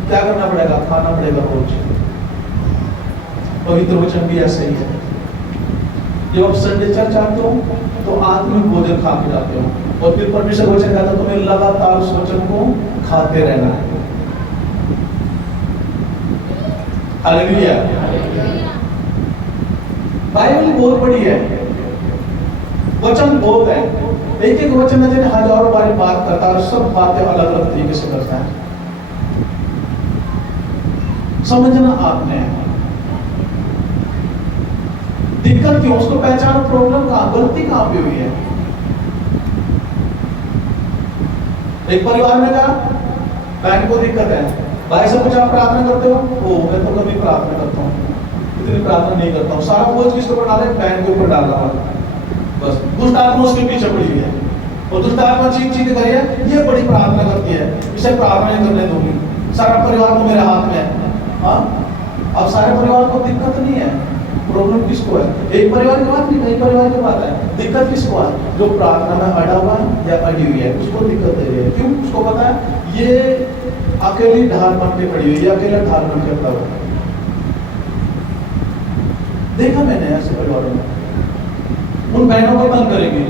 क्या करना पड़ेगा? खाना पड़ेगा रोज। पवित्र वचन भी ऐसा ही है। जब आप संडे चर्च आते हो तो आत्मिक भोजन खा के जाते हो, और फिर परमेश्वर वचन कहता है तुम्हें लगातार उस वचन को खाते रहना है। हालेलुया। बाइबल बहुत बड़ी है, वचन बहुत है, एक एक वचन में हजारों बार बात करता है, और सब बातें अलग अलग तरीके से करता है। समझना आपने दिक्कत क्यों, उसको पहचानो, प्रॉब्लम कहां, गलती कहां पे हुई है। एक परिवार में कहा बहन को दिक्कत है, भाई से पूछा प्रार्थना करते हो? ओ मैं तो कभी प्रार्थना करता हूँ, इतनी प्रार्थना नहीं करता हूँ। सारा बोझ किसके ऊपर डाले? बहन के ऊपर डाल रहा हूँ। बस दुष्ट आत्मा उसके पीछे पड़ी हुई है, और दुष्ट आत्मा चीख चीख करी है, ये बड़ी प्रार्थना करती है, इसे प्रार्थना नहीं करने दूंगी, सारा परिवार तो मेरे हाथ में है। हाँ, अब सारे परिवार को दिक्कत नहीं है, प्रॉब्लम किसको है? एक परिवार की बात नहीं, कई परिवार की बात है। दिक्कत किसको है? जो प्रार्थना में अड़ा हुआ या अड़ी हुई है, उसको दिक्कत दे रही है। क्यों? उसको पता है ये अकेली ढाल बन के खड़ी हुई है, अकेला ढाल बन के खड़ा हुआ। देखा मैंने ऐसे परिवारों में, उन बहनों को तंग करेंगे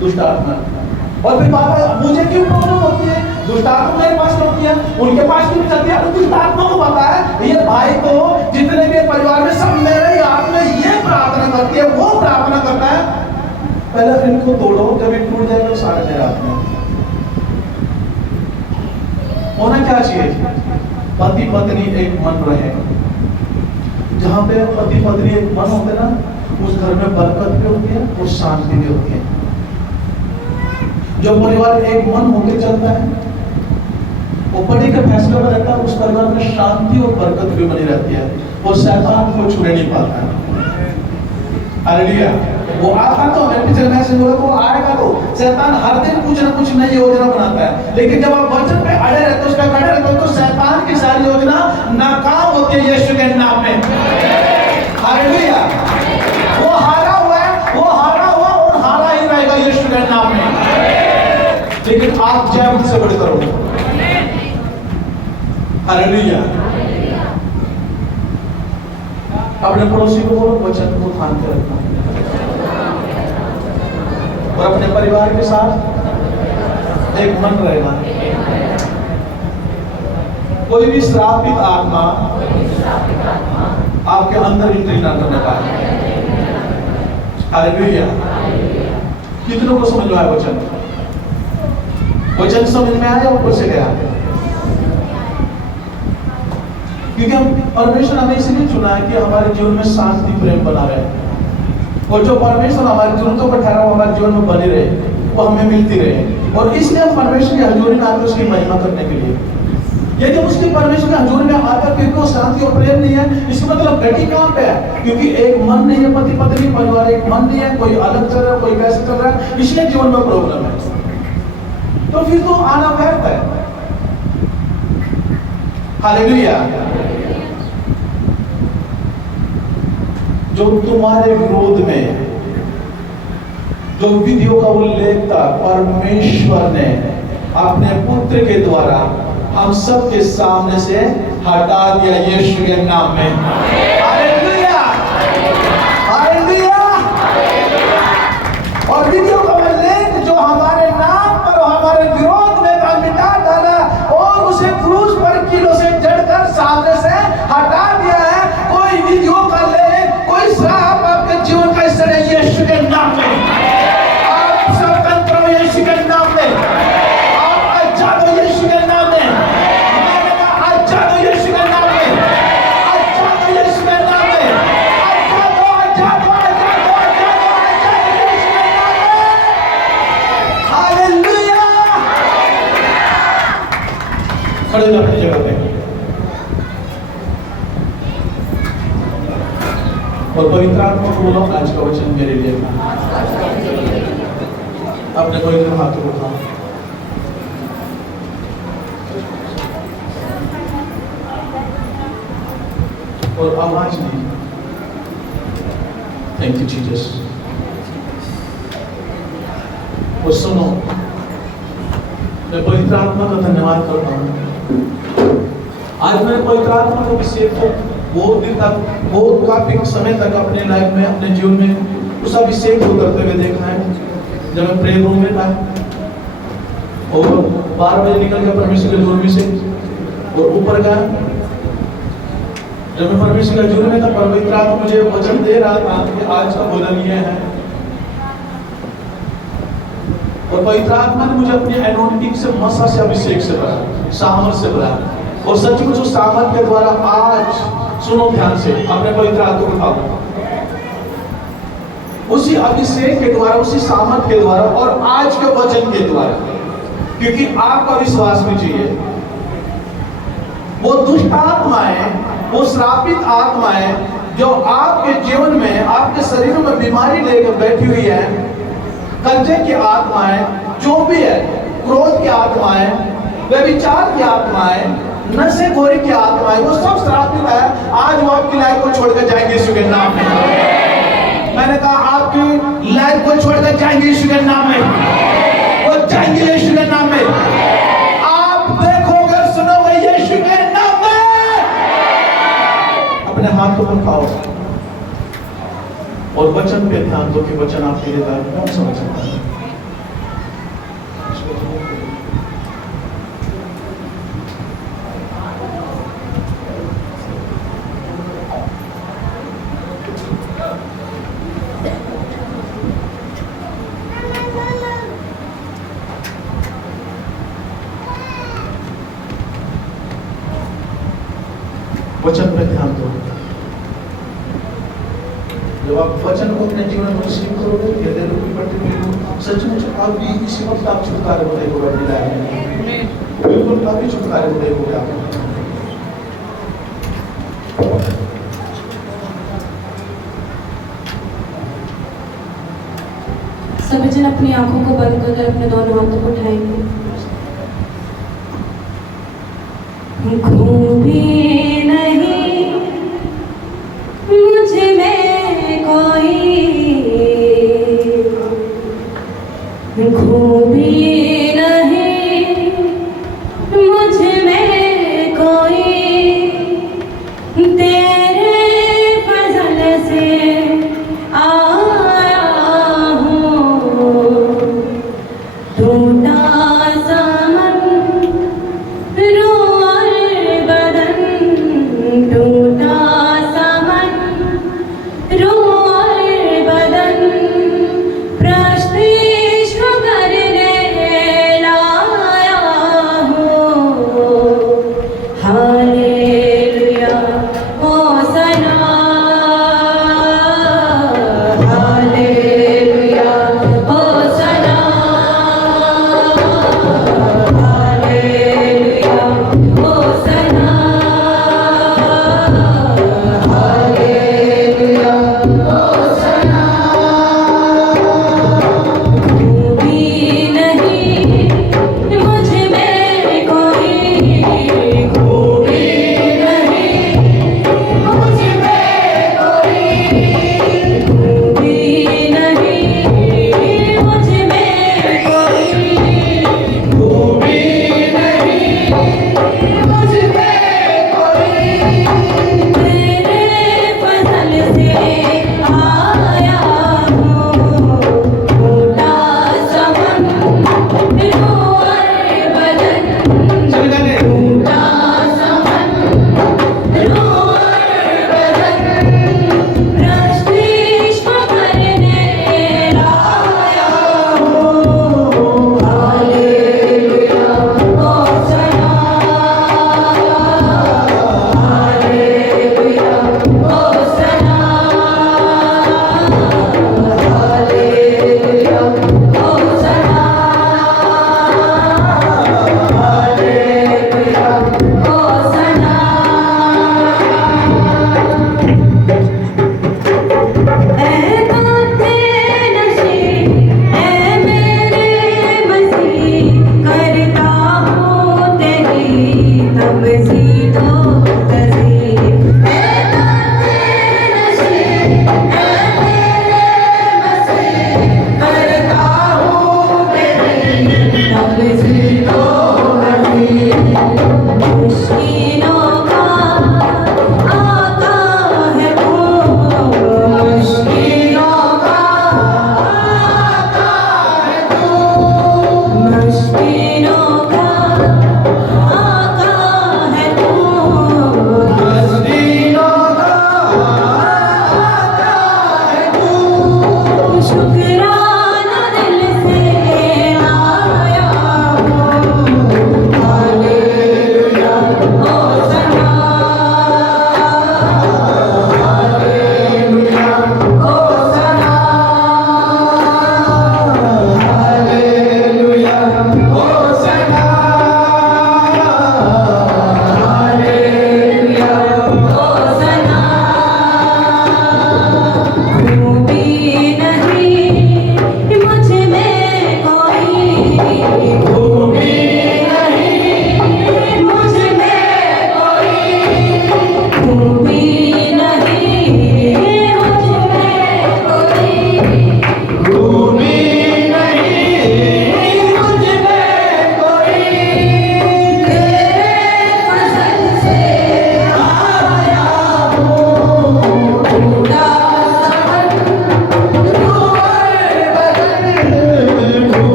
दुष्ट आत्मा, और फिर पापा मुझे क्यों प्रॉब्लम होती है? दुष्ट आत्मा मेरे पास होती है, उनके पास क्यों चलती है? दुष्ट आत्मा को पता है ये भाई तो जितने भी परिवार में सब मेरे ही हाथ में, ये प्रार्थना करती है, वो प्रार्थना करता है, पहले इनको तोड़ो, जब ये टूट जाएगा तो सारे मेरे हाथ में। होना क्या चाहिए? पति पत्नी एक मन रहे। जहां पे पति पत्नी एक मन होते ना, उस घर में बरकत भी होती है और शांति भी होती है। जो परिवार एक मन होकर चलता है, वो पति के फैसले में रहता है, उस परिवार में शांति और बरकत भी बनी रहती है, और शैतान को छूने नहीं पाता है। हालेलुया। वो आता तो हमें पिछले मैसेज होगा, वो आएगा तो शैतान हर दिन कुछ ना कुछ नई योजना बनाता है, लेकिन जब आप वचन पे अड़े रहते हो, उसका खड़े रहते हो, तो शैतान की सारी योजना नाकाम होती है यीशु के नाम में। हालेलुया। वो हारा हुआ है, वो हारा हुआ और हारा ही रहेगा यीशु के नाम में, लेकिन आप जय उनसे बड़ी करो। हालेलुया। अपने पड़ोसी को बोलो वचन को थाम के रखना, और अपने परिवार के साथ एक मन रहना। कोई भी श्रापित आत्मा आपके अंदर एंट्री ना करने पाए। हालेलुया। कितनों को समझ में आया वचन? वचन समझ में आया, ऊपर से गया? क्योंकि हम परमेश्वर हमें इसलिए चुना है कि हमारे जीवन में शांति प्रेम बना रहे, और जो परमेश्वर हमारी जरूरतों पर ठहरा हमारे जीवन में बनी रहे, वो हमें मिलती रहे। और इसलिए हम परमेश्वर की हजूरी में आते उसकी महिमा करने के लिए। यदि उसकी परमेश्वर की हजूरी में आकर फिर को शांति और प्रेम नहीं है, इसका मतलब गति कहां पे है? क्योंकि एक मन नहीं है, पति पत्नी परिवार एक मन नहीं है, कोई अलग चल रहा है, कोई कैसे चल रहा है, इसलिए जीवन में प्रॉब्लम है। तो फिर तो आना व्यर्थ है। हालेलुया। जो तुम्हारे विरोध में जो विधियों का उल्लेख था, परमेश्वर ने अपने पुत्र के द्वारा हम सब के सामने से हटा दिया यीशु के नाम में। Hallelujah, hallelujah. और विधियों का उल्लेख जो हमारे नाम पर हमारे विरोध में था, मिटा डाला और उसे क्रूस पर किलो से जड़कर सामने से हटा दिया है। कोई विधियों का लेख, कोई श्राप आपके जीवन का हिस्सा नहीं, यीशु के नाम में। आप स्वतंत्र हो यीशु के नाम में, आप आजाद हो यीशु के नाम में। मैंने कहा आजाद हो यीशु के नाम में, आजाद हो यीशु के नाम में, आजाद हो, आजाद हो, आजाद हो, आजाद हो, आजाद हो यीशु के नाम में। हालेलुया। खड़े हो अपनी जगह पे और पवित्र आत्मा को बोलो आज का वचन मेरे लिए। अपने पवित्र हाथों को उठाओ और आवाज दी। Thank you Jesus. और सुनो, मैं पवित्र आत्मा का धन्यवाद करता हूँ। आज मैंने पवित्र आत्मा को अभिषेक को बहुत दिन तक, बहुत काफी समय तक अपने लाइफ में, अपने जीवन में उस अभिषेक को करते हुए देखा है। जब मैं प्रेयर रूम में था और 12 बजे निकल गया परमेश्वर के हजूरी से और ऊपर गया। जब मैं परमेश्वर के हजूरी में था, पवित्र आत्मा मुझे वचन दे रहा था कि आज का भोजन ये है, और पवित्र आत्मा ने मुझे अपनी एनोनिंग से, मसा से, अभिषेक से भरा, सामर्थ से भरा। और सचमुच उस सामर्थ के द्वारा आज सुनो ध्यान से, अपने पवित्र हाथ को उठाओ, उसी अभिषेक के द्वारा, उसी सामर्थ के द्वारा और आज के वचन के द्वारा, क्योंकि आपका विश्वास भी चाहिए। वो दुष्ट आत्माएं, वो श्रापित आत्माएं जो आपके जीवन में, आपके शरीर में बीमारी लेकर बैठी हुई है, कब्जे की आत्माएं, जो भी है, क्रोध की आत्माएं, व्यभिचार की आत्माएं, नशेखोरी की आत्माएं, वो सब श्रापित है। आज वो आपकी लाइफ को छोड़कर जाएंगे यीशु के नाम में। मैंने कहा आपकी लाइफ को छोड़कर जाएंगे यीशु के नाम में, वो जाएंगे यीशु के नाम में। आप देखोगे, सुनोगे यीशु के नाम में। अपने हाथ को उठाओ और वचन पे ध्यान दो कि वचन आपके लिए कौन सा वचन है। वचन पे ध्यान दो। जब आप वचन को अपने जीवन में रिसीव करोगे, हृदय रूपी पट्टी में सचमुच आप भी इसी वक्त आप छुटकारे को देखोगे अपनी लाइफ में। बिल्कुल काफी छुटकारे को देखोगे आप। सभी जन अपनी आंखों को बंद कर अपने दोनों हाथों को उठाएंगे। खूबी नहीं मुझ में कोई, खूबी नहीं मुझ में कोई, तेरे फज़ल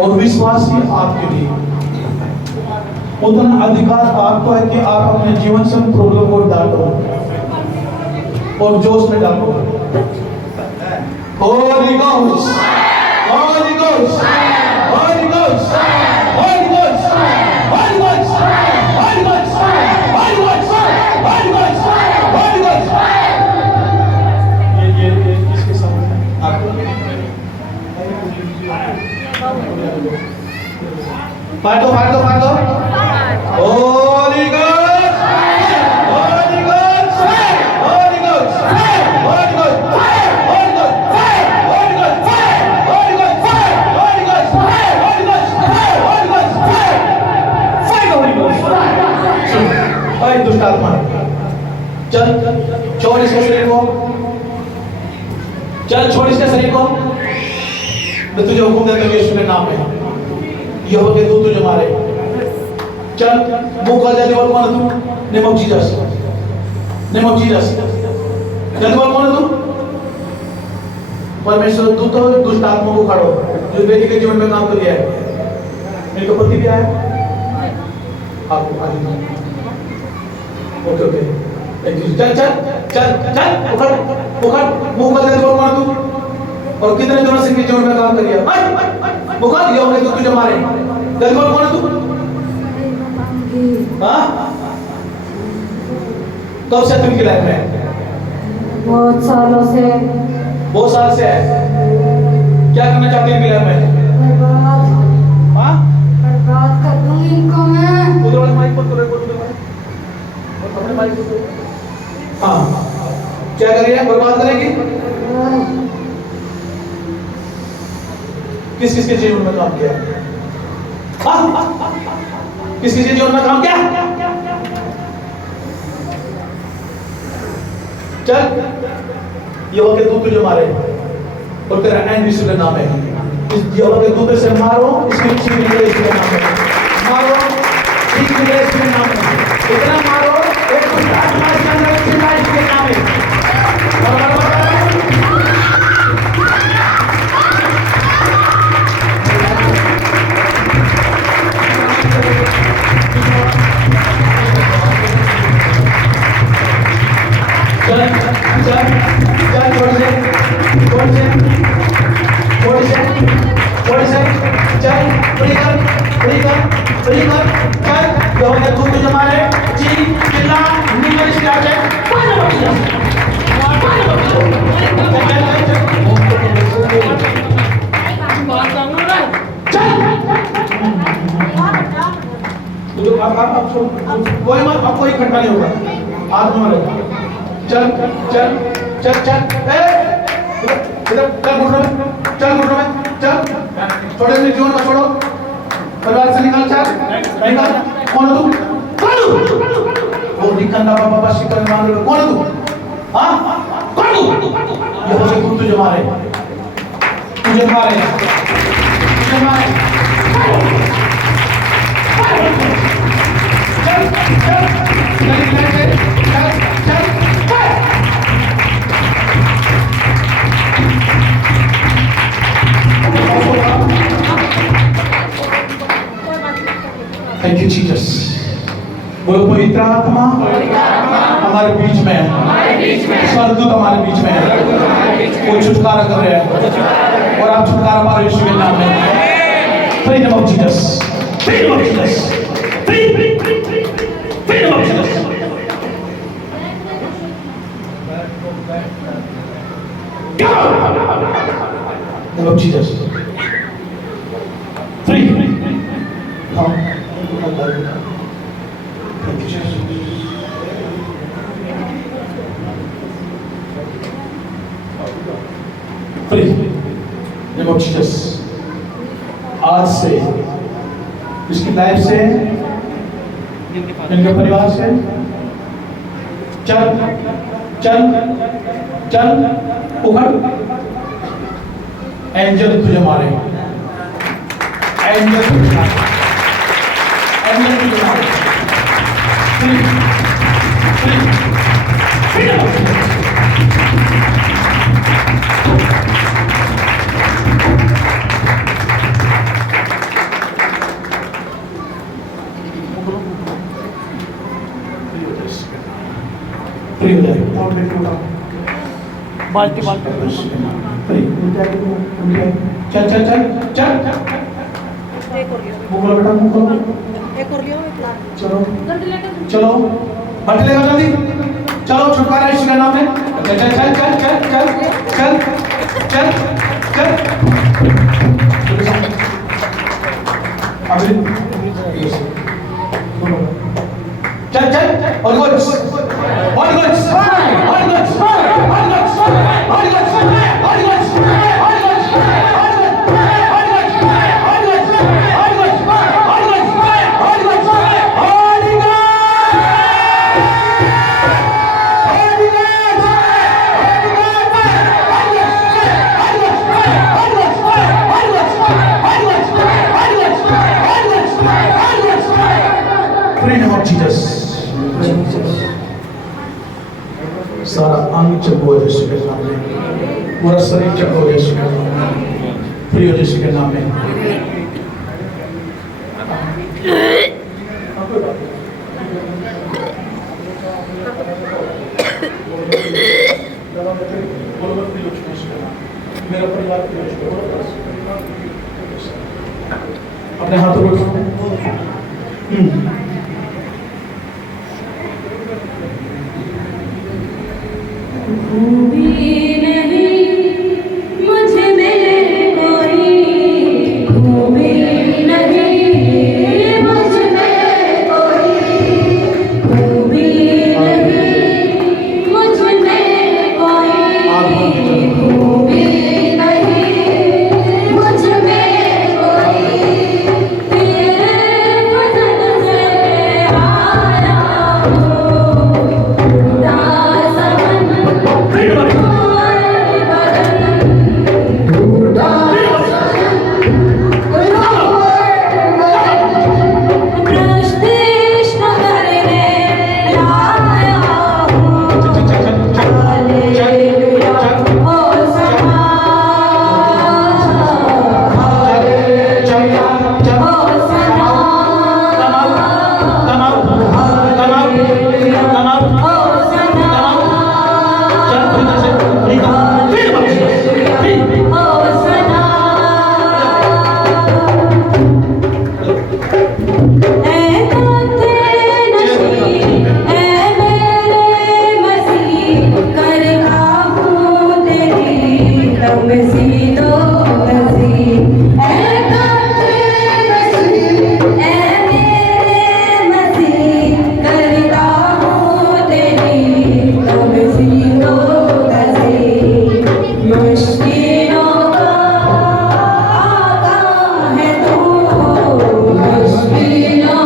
और विश्वास ही आपके लिए, उतना अधिकार आपको है कि आप अपने जीवन से उन प्रॉब्लम को डालो और जोश में डालो। Holy Ghost, Holy Ghost, Holy Ghost, Holy Ghost, Holy Ghost, Holy Ghost, Holy Ghost, Holy Ghost, Holy Ghost। ये किसके सामने आपको? फाड़ दो Holy Ghost, Holy Ghost, Holy Ghost, Holy Ghost, Holy Ghost, Holy Ghost, Holy Ghost, Holy Ghost, Holy Ghost, Holy Ghost, Fire Holy Ghost, भाई दुष्ट आत्मा, चल छोड़ इसके शरीर को, चल छोड़ इसके शरीर को। मैं तुझे हुक्म देता हूँ यीशु के नाम में, यहोवा के दूत तुझे मारे। चल मुंह खोल, जल्दी बोल कौन है तू? Name of Jesus, name of Jesus, जल्दी बोल कौन है तू? परमेश्वर तू तो दुष्ट आत्मा को खड़ो जो बेटी के जीवन में काम कर दिया है। मेरे को पति भी आया आपको आज। ओके ओके चल चल चल चल उखड़ उखड़, मुंह खोल, जल्दी बोल कौन है तू? और कितने दिनों से इनके जीवन में काम कर दिया? मुखर यहोवा के दूत तुझे मारे। जल्दी बोल कौन है तू? हाँ? कब से तुम की लाइफ में? बहुत सालों से। बहुत साल से है। क्या करना चाहती है लाइफ में? बर्बाद। हाँ? बर्बाद कर दूंगी इनको मैं। उधर वाले माइक पर बोल अपने माइक पर। हाँ क्या करेगी? बर्बाद करेगी? किस किस के जीवन में काम किया? किस किस के जीवन में काम किया? चल यहोवा के दूत तुझे मारे और तेरा एंड यीशु के नाम है। इस यहोवा के दूत से मारो, इसकी चीज निकले यीशु के नाम में। मारो, चीज निकले यीशु के नाम में। इतना मारो एक दुष्ट आत्मा के अंदर चिल्लाए इसके नाम में। चल चल चल थोड़ी से चल फ्री कर चल यहोवा के दूत तुझे मारे। चीख चिल्ला निकल इसके आगे। कोई मत, अब कोई इकट्ठा नहीं होगा, हाथ में मारेगा। चल चल चल चल इधर चल घुटनों में, चल घुटनों में चल। छोड़ो अपने जीवन को, छोड़ो परिवार से निकाल। चल निकाल। कौन है तू? वो निकलना बाबा शिकर मान लो। कौन है तू? हाँ कौन तू? यहोवा के दूत तुझे मारे, तुझे मारे, तुझे मारे। चल चल चल चल चल। Thank you Jesus. बोलो पवित्र आत्मा हमारे बीच में है, स्वर्गदूत हमारे बीच में है, वो छुटकारा कर रहे हैं और आप छुटकारा पा रहे हो यीशु के नाम में। Freedom of Jesus, freedom of Jesus, freedom of Jesus. Name of Jesus. Free. Come. Thank you, Jesus. Free. Name of Jesus. आज से इसकी लाइफ से, इनके परिवार से चल चल चल उखड़। एंजल तुझे मारे, एंजल तुझे मारे, एंजल तुझे मारे। Free free freedom. फ्री हो जाएगा। और बैठो उठाओ। बाल्टी बाल्टी फ्री उठ जाएगा। चल चल चल चल मुंह खोलो बेटा, मुंह खोलो। चलो चलो बाल्टी लेकर जल्दी चलो, छुटकारा यीशु के नाम में। चल चल चल चल चल चल चल चल चल अभी चल चल और कुछ और कुछ और कुछ और कुछ और कुछ और कुछ सारा अंग चको यीशु के नाम में, पूरा शरीर चको यीशु के नाम में, प्रिय यीशु के नाम में। मेरा परिवार अपने हाथों को खूबी नहीं मुझ में कोई, खूबी नहीं मुझ में कोई, खूबी नहीं मुझ में कोई, खूबी नहीं मुझ में कोई, तेरे फजल से आया हूँ उदास मुश्किलों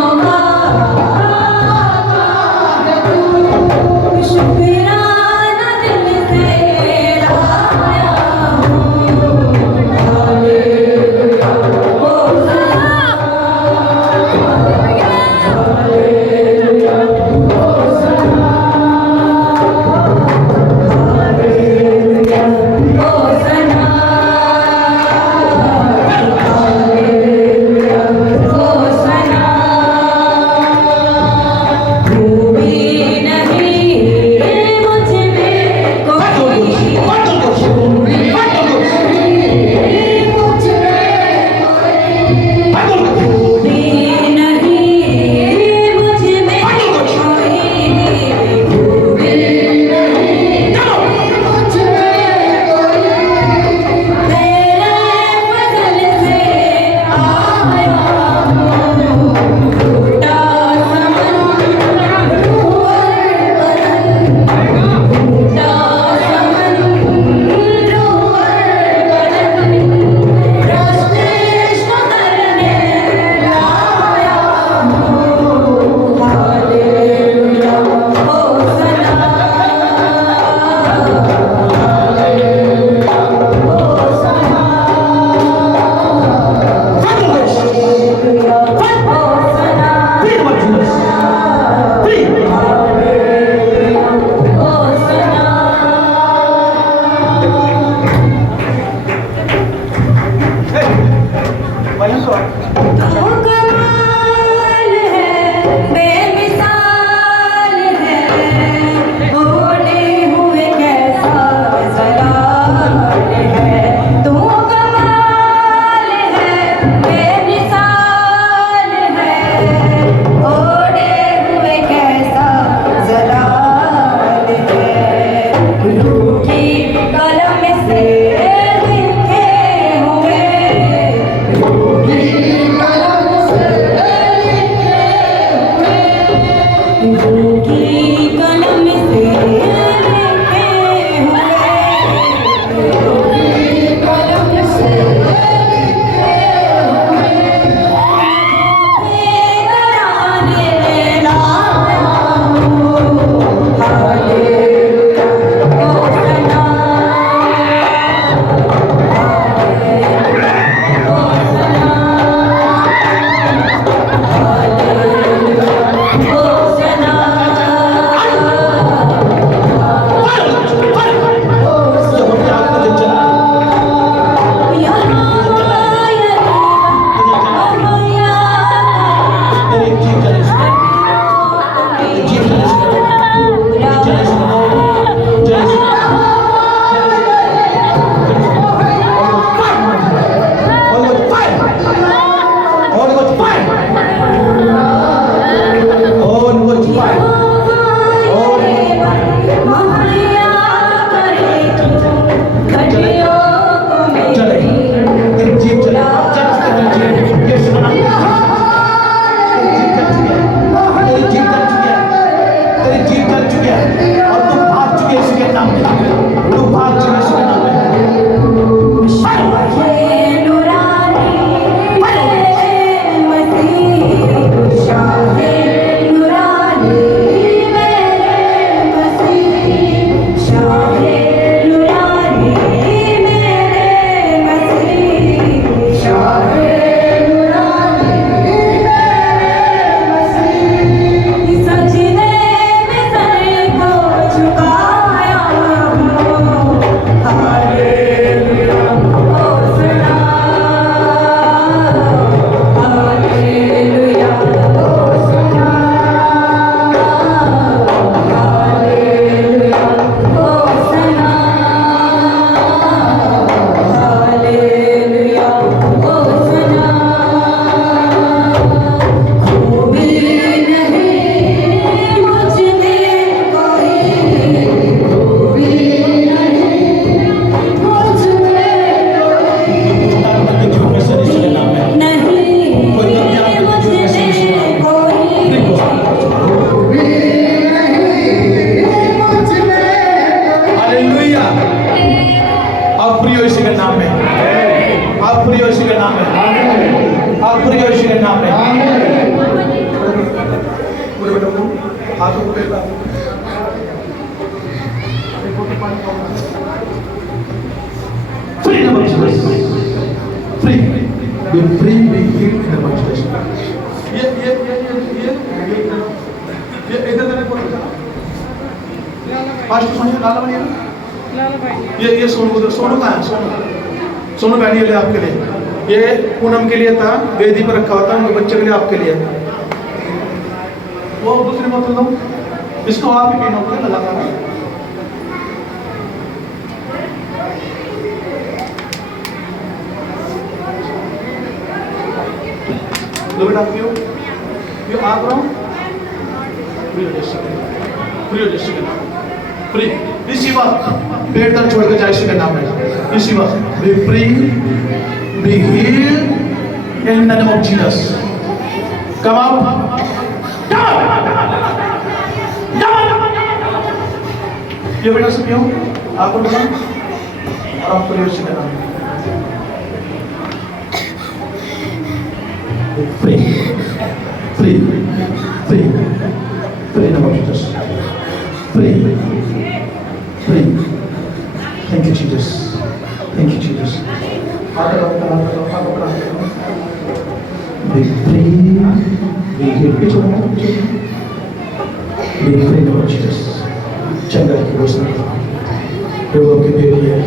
ये इधर देने को आज तो सोनी लाला बनी है ना? ये सोनू कहाँ है? सोनू बैठी ले आपके लिए। ये पूनम के लिए था, वेदी पर रखा हुआ था उनके बच्चे के लिए, आपके लिए। वो दूसरी बोतल दो, इसको आप ही पीना होगा लगाना। लो बेटा पियो, पियो आप रहो। फ्री इसी बात पेट दर्द छोड़ के जाए इसके नाम में, इसी बात B free, be healed in the name of Jesus. Come out, ये बेटा से पियो, आपको बताओ और आप फ्री इसके नाम में। Free, free, free, free, no more Jesus. Free, free. Thank you, Jesus. Thank you, Jesus. Be free, be healed. Be free, no more Jesus. चंगा की घोषणा प्रभु की बेटी है,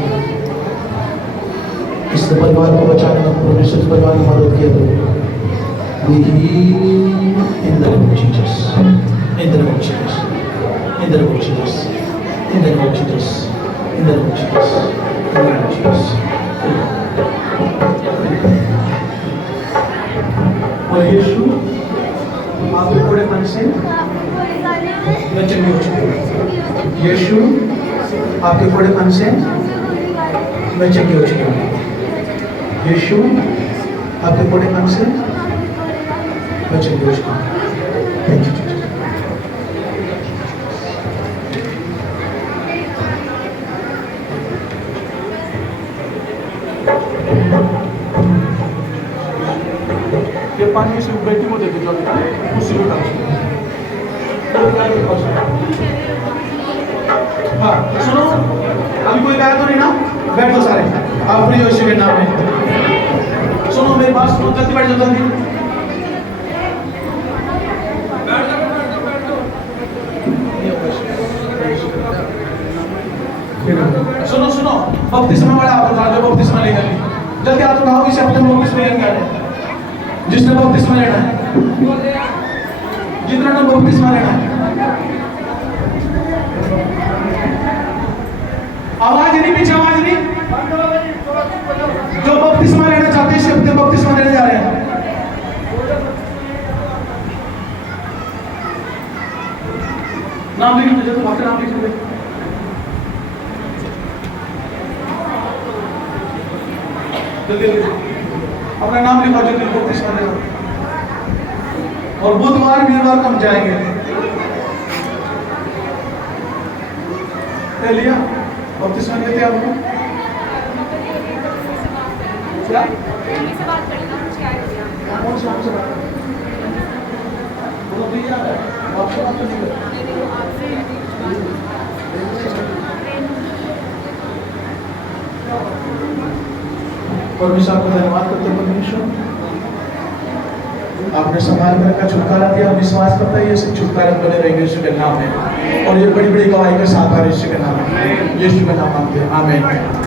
इस परिवार को बचाने का परमेश्वर इस परिवार की मदद किया तो we heal in the name of Jesus. In the name of Jesus. In the name of Jesus. In the name of Jesus. In the name of Jesus. In the name of Jesus. और यीशु आपके पूरे मन से मैं चंगी हो चुकी हूँ। यीशु आपके पूरे मन से मैं चंगी हो चुकी हूँ। यीशु आपके पूरे मन से मैं चंगी हो चुकी हूँ। Thank you. ये पानी से बेटी को देते जो उसी को डाल। हाँ सुनो, अभी कोई गाया तो नहीं ना? बैठो सारे, आप फ्री हो इसी के नाम में। सुनो मेरी बात सुनो, जल्दी बैठ जाओ जल्दी। सुनो सुनो, बपतिस्मा वाला आपको जो बपतिस्मा लेकर जल्दी हाथ उठाओ, इसे अपने बपतिस्मा लेकर आए जिसने बपतिस्मा लेना है, जितना ने बपतिस्मा लेना है। आवाज नहीं, पीछे आवाज नहीं। जो बपतिस्मा लेना चाहते हैं अपने बपतिस्मा लेने जा रहे हैं। नाम लिख दो, जल्दी आपका नाम लिख दो। जल्दी अपना नाम लिखा, जल्दी बपतिस्मा लेना। और बुधवार वीरवार कम जाएंगे। लिया बपतिस्मा लेते आप लोग क्या? से बात करेंगे कुछ क्या है? कौन से आपसे बात करें? वो भी याद है, आपसे बात तो नहीं करते। परमेश्वर को धन्यवाद करते हैं। परमेश्वर आपने संभाल कर रखा, छुटकारा दिया, विश्वास करता है ये सब छुटकारा बने रहेंगे यीशु के नाम में। और ये बड़ी बड़ी गवाही के साथ यीशु के नाम में, यीशु का नाम मांगते हैं, आमीन।